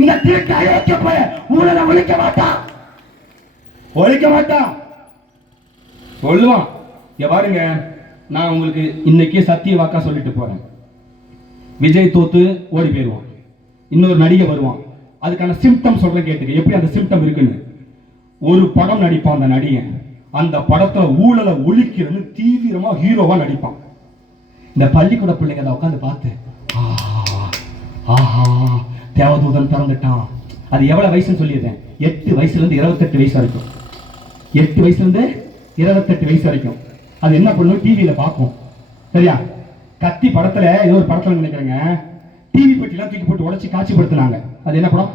இந்த திருட்டு அயோக்கிய போய ஊழல ஒழிக்க மாட்டான், ஒழிக்க மாட்டான் சொல்லுவான். இங்க பாருங்க, நான் உங்களுக்கு இன்னைக்கு சத்திய வாக்கா சொல்லிட்டு போறேன். விஜய் தோத்து ஓடி போயிடுவான், இன்னொரு நடிகை வருவான். அதுக்கான சிம்டம் சொல்றேன் கேட்டுக்க, எப்படி அந்த சிம்டம் இருக்குன்னு. ஒரு படம் நடிப்பான் அந்த நடிகன், அந்த படத்துல ஊழலை ஒழிக்கிறது தீவிரமா ஹீரோவா நடிப்பான். இந்த பள்ளிக்கூட பிள்ளைங்க அதை உட்காந்து பார்த்து ஆஹா தேவதூதன் பிறந்துட்டான். அது எவ்வளவு வயசுன்னு சொல்லிடுறேன். 8 வயசுல இருந்து 28 வயசு வரைக்கும், 8 வயசுல இருந்து 28 வயசு வரைக்கும் அது என்ன பண்ணும்? டிவியில பார்ப்போம். சரியா? கத்தி படத்துல ஏதோ ஒரு படத்துல நினைக்கிறேங்க, டிவி பெட்டிலாம் தூக்கி போட்டு உடைச்சு காட்சிப்படுத்தினாங்க. அது என்ன படம்?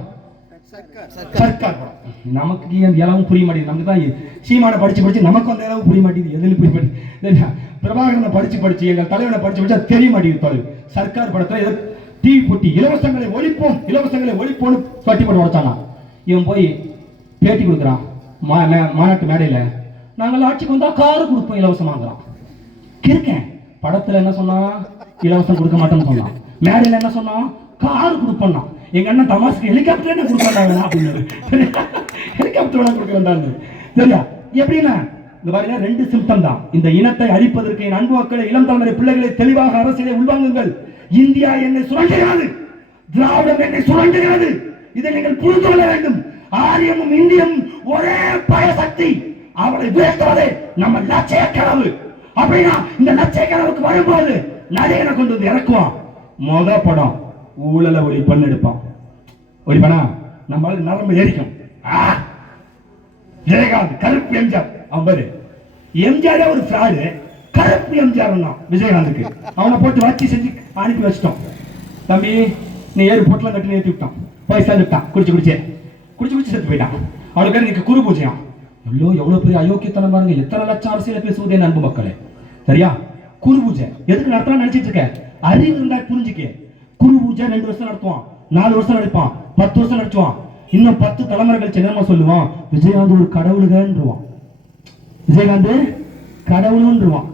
சர்க்கார் படம். நமக்கு அந்த இளவும் புரிய மாட்டேங்குது. நமக்கு தான் சீமான படிச்சு நமக்கு அந்த இளவும் புரிய மாட்டேங்குது. எதுன்னு புரிய மாட்டேங்குது. பிரபாகரனை படிச்சு எங்கள் தலைவனை படிச்சு தெரிய மாட்டேங்குது. சர்க்கார் படத்துல ஏதோ டிவி போட்டி இலவசங்களை ஒழிப்போம், இலவசங்களை ஒழிப்போம்னு பட்டி போட்டு உடைச்சானா. இவன் போய் பேட்டி கொடுக்குறான் மாநாட்டு மேடையில, நாங்கள் ஆட்சிக்கு வந்தா காரு கொடுப்போம் இலவசமாங்கிறான். இருக்கேன் படத்துல என்ன சொன்னா? இலவசம் கொடுக்க மாட்டேன்னு சொன்னான். மேடையில என்ன சொன்னா? காரு கொடுப்போம்னா. எங்க அண்ணன் தமாசுக்கு ஹெலிகாப்டர் என்ன கொடுக்க அப்படின்னு ஹெலிகாப்டர் வேணா கொடுக்க வேண்டாம். சரியா? எப்படின்னா இந்த பாருங்க, 2 சிம்டம் தான். இந்த இனத்தை அழிப்பதற்கு என் அன்பு மக்களை, இளம் தலைமுறை பிள்ளைகளை தெளிவாக அரசியலை உள்வாங்குங்கள். இந்தியா என்னை சுரண்டுகிறது, திராவிடம் என்னை சுரண்டுகிறது. இதை நீங்கள் புரிந்து கொள்ள வேண்டும். ஆரியமும் இந்தியமும் ஒரே பயசக்தி. அவளை வீழ்த்துவதே நம்ம லட்சிய கனவு. அப்படின்னா இந்த லட்சிய கனவுக்கு வரும்போது நடிகனை கொண்டு வந்து இறக்குவான். மொத படம் ஊழல ஒளிப்பன்னு எடுப்பான். ஒளிப்பனா நம்மளால நரம்பு ஏறிக்கும். விஜயகாந்த் கருப்பு எம்ஜிஆர். அவன் பாரு, எம்ஜிஆரே ஒரு ஃப்ராடு, கருப்பு எம்ஜிஆர் விஜயகாந்துக்கு. அவனை போட்டு வச்சு செஞ்சு அனுப்பி வச்சிட்டோம். தம்பி நீ ஏறு போட்டலாம் கட்டி ஏற்றி விட்டான். போய் சேர்ந்துட்டான். குடிச்சு செத்து போயிட்டான். அவனுக்கு இன்னைக்கு குரு பூஜையான். எவ்வளவு பெரிய அயோக்கியத்தனம் பாருங்க. எத்தனை லட்சம் அரசியல பேசுவதே அன்பு மக்களே. சரியா? குரு பூஜை எதுக்கு நடத்தலாம் நினைச்சிட்டு இருக்க? அறிவு இருந்தா புரிஞ்சுக்க. குரு பூஜை 2 வருஷம் நடத்துவான், 4 வருஷம் நடிப்பான், 10 வருஷம் நடிச்சுவான். இன்னும் 10 தலைமுறை கழிச்சு என்னமா சொல்லுவான்? விஜயகாந்த் ஒரு கடவுளுகன்றுவான். விஜயகாந்த் கடவுளுன்றுவான்.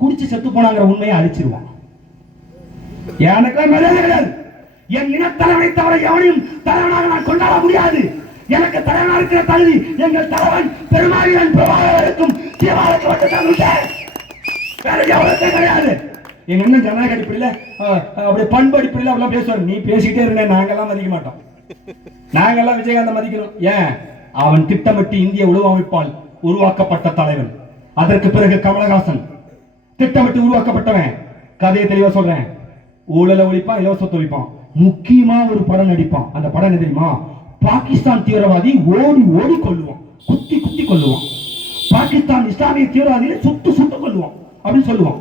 குடிச்சு செத்து போனாங்கிற உண்மையை அழிச்சிருவான். எனக்கு மரியாதை கிடையாது. என் இனத்தலைவனை தவிர எவனையும் தலைவனாக நான் கொண்டாட முடியாது. எனக்கு தலைவனாக இருக்கிற தகுதி எங்கள் தலைவன் பெருமாள் பிரபாகருக்கும் தீபாவளிக்கு மட்டும் வேற எவ்வளவு கிடையாது. எங்க அண்ணன் ஜனநாயக அடிப்படையில் அப்படியே பண்பு அடிப்படையில் அப்படிலாம் பேசுவார். நீ பேசிட்டே இருந்தேன். நாங்கெல்லாம் மதிக்க மாட்டோம். நாங்கெல்லாம் விஜயகாந்த மதிக்கணும். ஏன்? அவன் திட்டமிட்டு இந்திய உளவு அமைப்பால் உருவாக்கப்பட்ட தலைவன். அதற்கு பிறகு கமலஹாசன் திட்டமிட்டு உருவாக்கப்பட்டவன். கதையை தெளிவா சொல்றேன். ஊழல ஒழிப்பான், இலவசத்தை ஒழிப்பான். முக்கியமா ஒரு படம் நடிப்பான். அந்த படம் என்ன தெரியுமா? பாகிஸ்தான் தீவிரவாதி ஓடி ஓடி கொள்ளுவான், குத்தி குத்தி கொள்ளுவான். பாகிஸ்தான் இஸ்லாமிய தீவிரவாதியை சுட்டு சுட்டு கொள்ளுவான் அப்படின்னு சொல்லுவான்.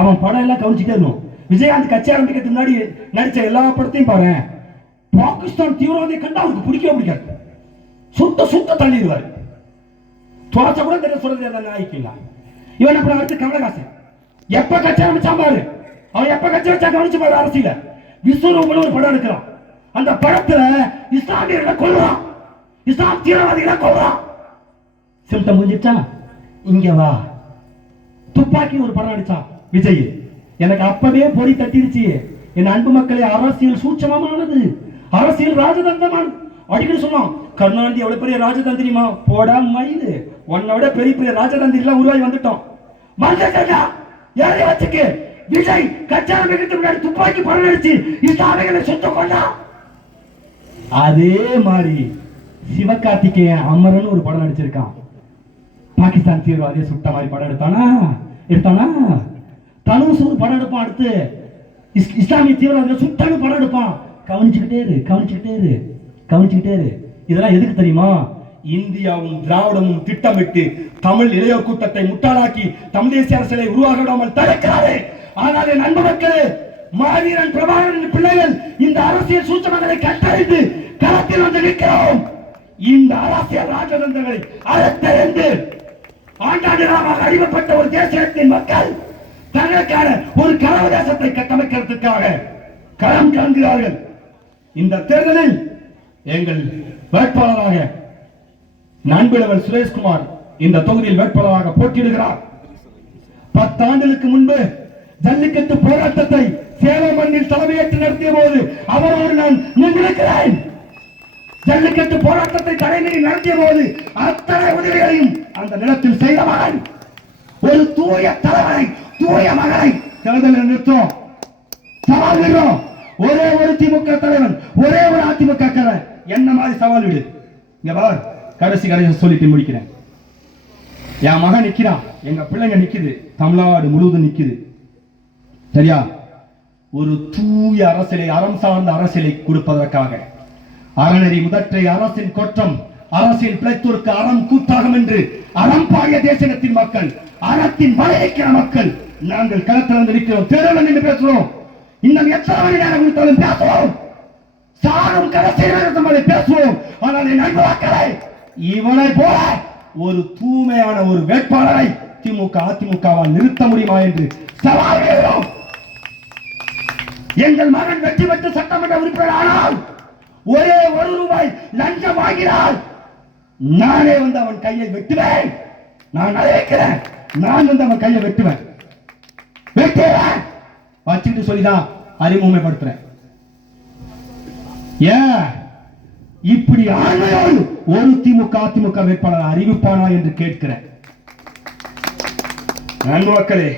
அவன் படம் எல்லாம் கவனிச்சுட்டே இருக்கும். விஜயகாந்த் கட்சி ஆரம்பிக்கிறதுக்கு முன்னாடி நடிச்ச எல்லா படத்தையும் பாரு. பாகிஸ்தான் தீவிரவாதியை கண்டா அவருக்கு பிடிக்கவே பிடிக்காது. சுத்த சுத்த தள்ளிடுவார். துவாச கூட தெரிய சொல்றது நாய்க்குங்க. இவன் அப்புறம் அடுத்து கமலஹாசன் எப்ப கட்சி ஆரம்பிச்சான் பாரு. அவன் எப்ப கட்சி வச்சா கவனிச்சு பாரு. அரசியல விஸ்வரூபம் ஒரு படம் எடுக்கிறான். அந்த படத்துல இஸ்லாமியர்களை கொல்றான், இஸ்லாம் தீவிரவாதிகளை கொல்றான். சிம்டம் முடிஞ்சிட்டா இங்க வா. துப்பாக்கி ஒரு படம் அடிச்சான் விஜய். எனக்கு அப்பவே பொறி தட்டிருச்சு. என் அன்பு மக்களே, அரசியல் சூட்சமானது, அரசியல் ராஜதந்திரமானது. அடிக்கடி சொன்னான், கருணாநிதி எவ்வளவு பெரிய ராஜதந்திரிமா. போடா மயிறு, உன்னோட பெரிய பெரிய ராஜதந்திரி எல்லாம் உருவாகி வந்துட்டோம். வச்சுக்கு விஜய் கட்சியாரம்பிக்கிறதுக்கு முன்னாடி துப்பாக்கி படம் அடிச்சு இஸ்லாமியர்களை சுத்த கொண்டா. அதே மாதிரி சிவகார்த்திகேயன் அமரன் ஒரு படம் நடிச்சிருக்கான். பாகிஸ்தான் தீவிரவாதியை சுட்ட மாதிரி படம் எடுத்தானா. தனுஷ் ஒரு படம் எடுப்பான். அடுத்து இஸ்லாமிய தீவிரவாதிகளை சுட்டான்னு படம் எடுப்பான். கவனிச்சுக்கிட்டே இரு. இதெல்லாம் எதுக்கு தெரியுமா? இந்தியாவும் திராவிடமும் திட்டமிட்டு தமிழ் இளையோர் கூட்டத்தை முட்டாளாக்கி தமிழ் தேசிய அரசியலை உருவாக விடாமல் தடுக்கிறாரு. ஆனால் என் அன்பு மக்களே, மாவீரன் பிரபாகரன் பிள்ளைகள் இந்த அரசியல் சூட்சமங்களை கட்டறிந்து களத்தில் வந்து நிற்கிறோம். இந்த அரசியல் ராஜதந்திரங்களை அறத்தறிந்து ஆண்டாண்டுகளாக அடிமைப்பட்ட ஒரு தேசத்தின் மக்கள் தங்களுக்கான ஒரு கனவு தேசத்தை கட்டமைக்கிறதுக்காக களம் காண்கிறார்கள். இந்த தேர்தலில் எங்கள் வேட்பாளராக நண்புலவர் சுரேஷ்குமார் இந்த தொகுதியில் வேட்பாளராக போட்டியிடுகிறார். 10 ஆண்டுகளுக்கு முன்பு ஜல்லிக்கட்டு போராட்டத்தை சேலம் மண்ணில் தலைமையேற்று நடத்திய போது அவரோடு நான் நின்றிருக்கிறேன். ஜல்லிக்கட்டு போராட்டத்தை தலைமையை நடத்திய போது அத்தனை உதவிகளையும் அந்த நிலத்தில் செய்தவன். ஒரு தூய தலைவரை, தூய மகனை தேர்தலில் நிறுத்தோம். சவால் விடுறோம். ஒரே ஒரு திமுக தலைவன், ஒரே ஒரு அதிமுக தலைவன் என்ன மாதிரி சவால் விடு. இங்க பார், கடைசி சொல்லிட்டு முடிக்கிறேன். என் மகன் நிக்கிறான், எங்க பிள்ளைங்க நிக்குது, தமிழ்நாடு முழுவதும் நிக்குது. சரியா? ஒரு தூய அரசியலை, அறம் சார்ந்த அரசியலை கொடுப்பதற்காக அறநெறி முதற்றை அரசின் கொற்றம், அரசியல் பிழைத்தோருக்கு அறம் கூட்டாகும் என்று அறம் பாய தேசத்தின் மக்கள், அறத்தின் வளைக்கிற மக்கள் நாங்கள் களத்தில் வந்து நிற்கிறோம். தேர்தல் என்று பேசுறோம். இன்னும் எத்தனை மணி நேரம் கொடுத்தாலும் பேசுவோம். சாரும் கடைசி பேசுவோம். ஆனால் என் அன்பு மக்களை, இவனை போல ஒரு தூய்மையான ஒரு வேட்பாளரை திமுக அதிமுகவால் நிறுத்த முடியுமா என்று சவால் விடுகிறோம். எங்கள் மகன் வெற்றி பெற்று சட்டமன்ற உறுப்பினர் ஆனால் ஒரே ₹1 லஞ்சம் வாங்கினால் நானே வந்து அவன் கையை வெட்டுவேன். நான் அழைக்கிறேன், நான் வந்து அவன் கையை வெட்டுவேன். வச்சுட்டு சொல்லிதான் அறிமுகப்படுத்துறேன். ஏன் இப்படி ஆண்மையோடு ஒரு திமுக அதிமுக வேட்பாளர் அறிவிப்பானா என்று கேட்கிறேன். அன்பு மக்களே,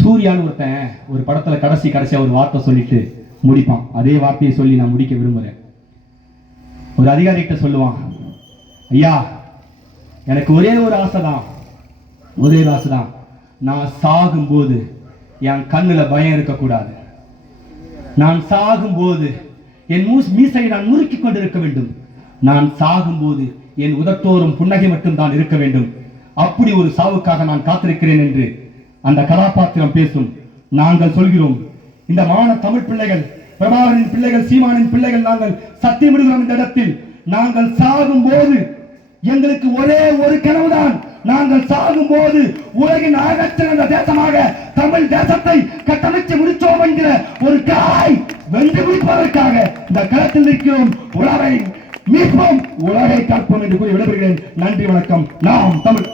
சூர்யான்னு ஒருத்தன் ஒரு படத்துல கடைசியா ஒரு வார்த்தை சொல்லிட்டு முடிப்பான். அதே வார்த்தையை சொல்லி நான் முடிக்க விரும்புறேன். ஒரு அதிகாரிகிட்ட சொல்லுவான், ஐயா எனக்கு ஒரே ஒரு ஆசைதான், நான் சாகும்போது என் கண்ணுல பயம் இருக்கக்கூடாது. நான் சாகும்போது என் மீசையை நான் முறுக்கிக் கொண்டிருக்க வேண்டும். நான் சாகும்போது என் உதட்டோரும் புன்னகை மட்டும் தான் இருக்க வேண்டும். அப்படி ஒரு சாவுக்காக நான் காத்திருக்கிறேன் என்று அந்த கதாபாத்திரம் பேசும். நாங்கள் சொல்கிறோம், இந்த மாணவ தமிழ் பிள்ளைகள், பிரபாகரனின் பிள்ளைகள், சீமானின் பிள்ளைகள், நாங்கள் சத்தியமிடுகிறோம். இந்த இடத்தில் நாங்கள் சாகும் போது எங்களுக்கு ஒரே ஒரு கனவுதான். நாங்கள் சாகும் போது உலகின் ஆகச்சிறந்த தேசமாக தமிழ் தேசத்தை கட்டமைச்சு முடிச்சோம் என்கிற ஒரு காய் வென்று முடிப்பதற்காக இந்த களத்தில் நிற்கிறோம். உலகை மீட்போம், உலகை காப்போம் என்று கூறி விடைபெறுகிறேன். நன்றி, வணக்கம். நாம் தமிழ்.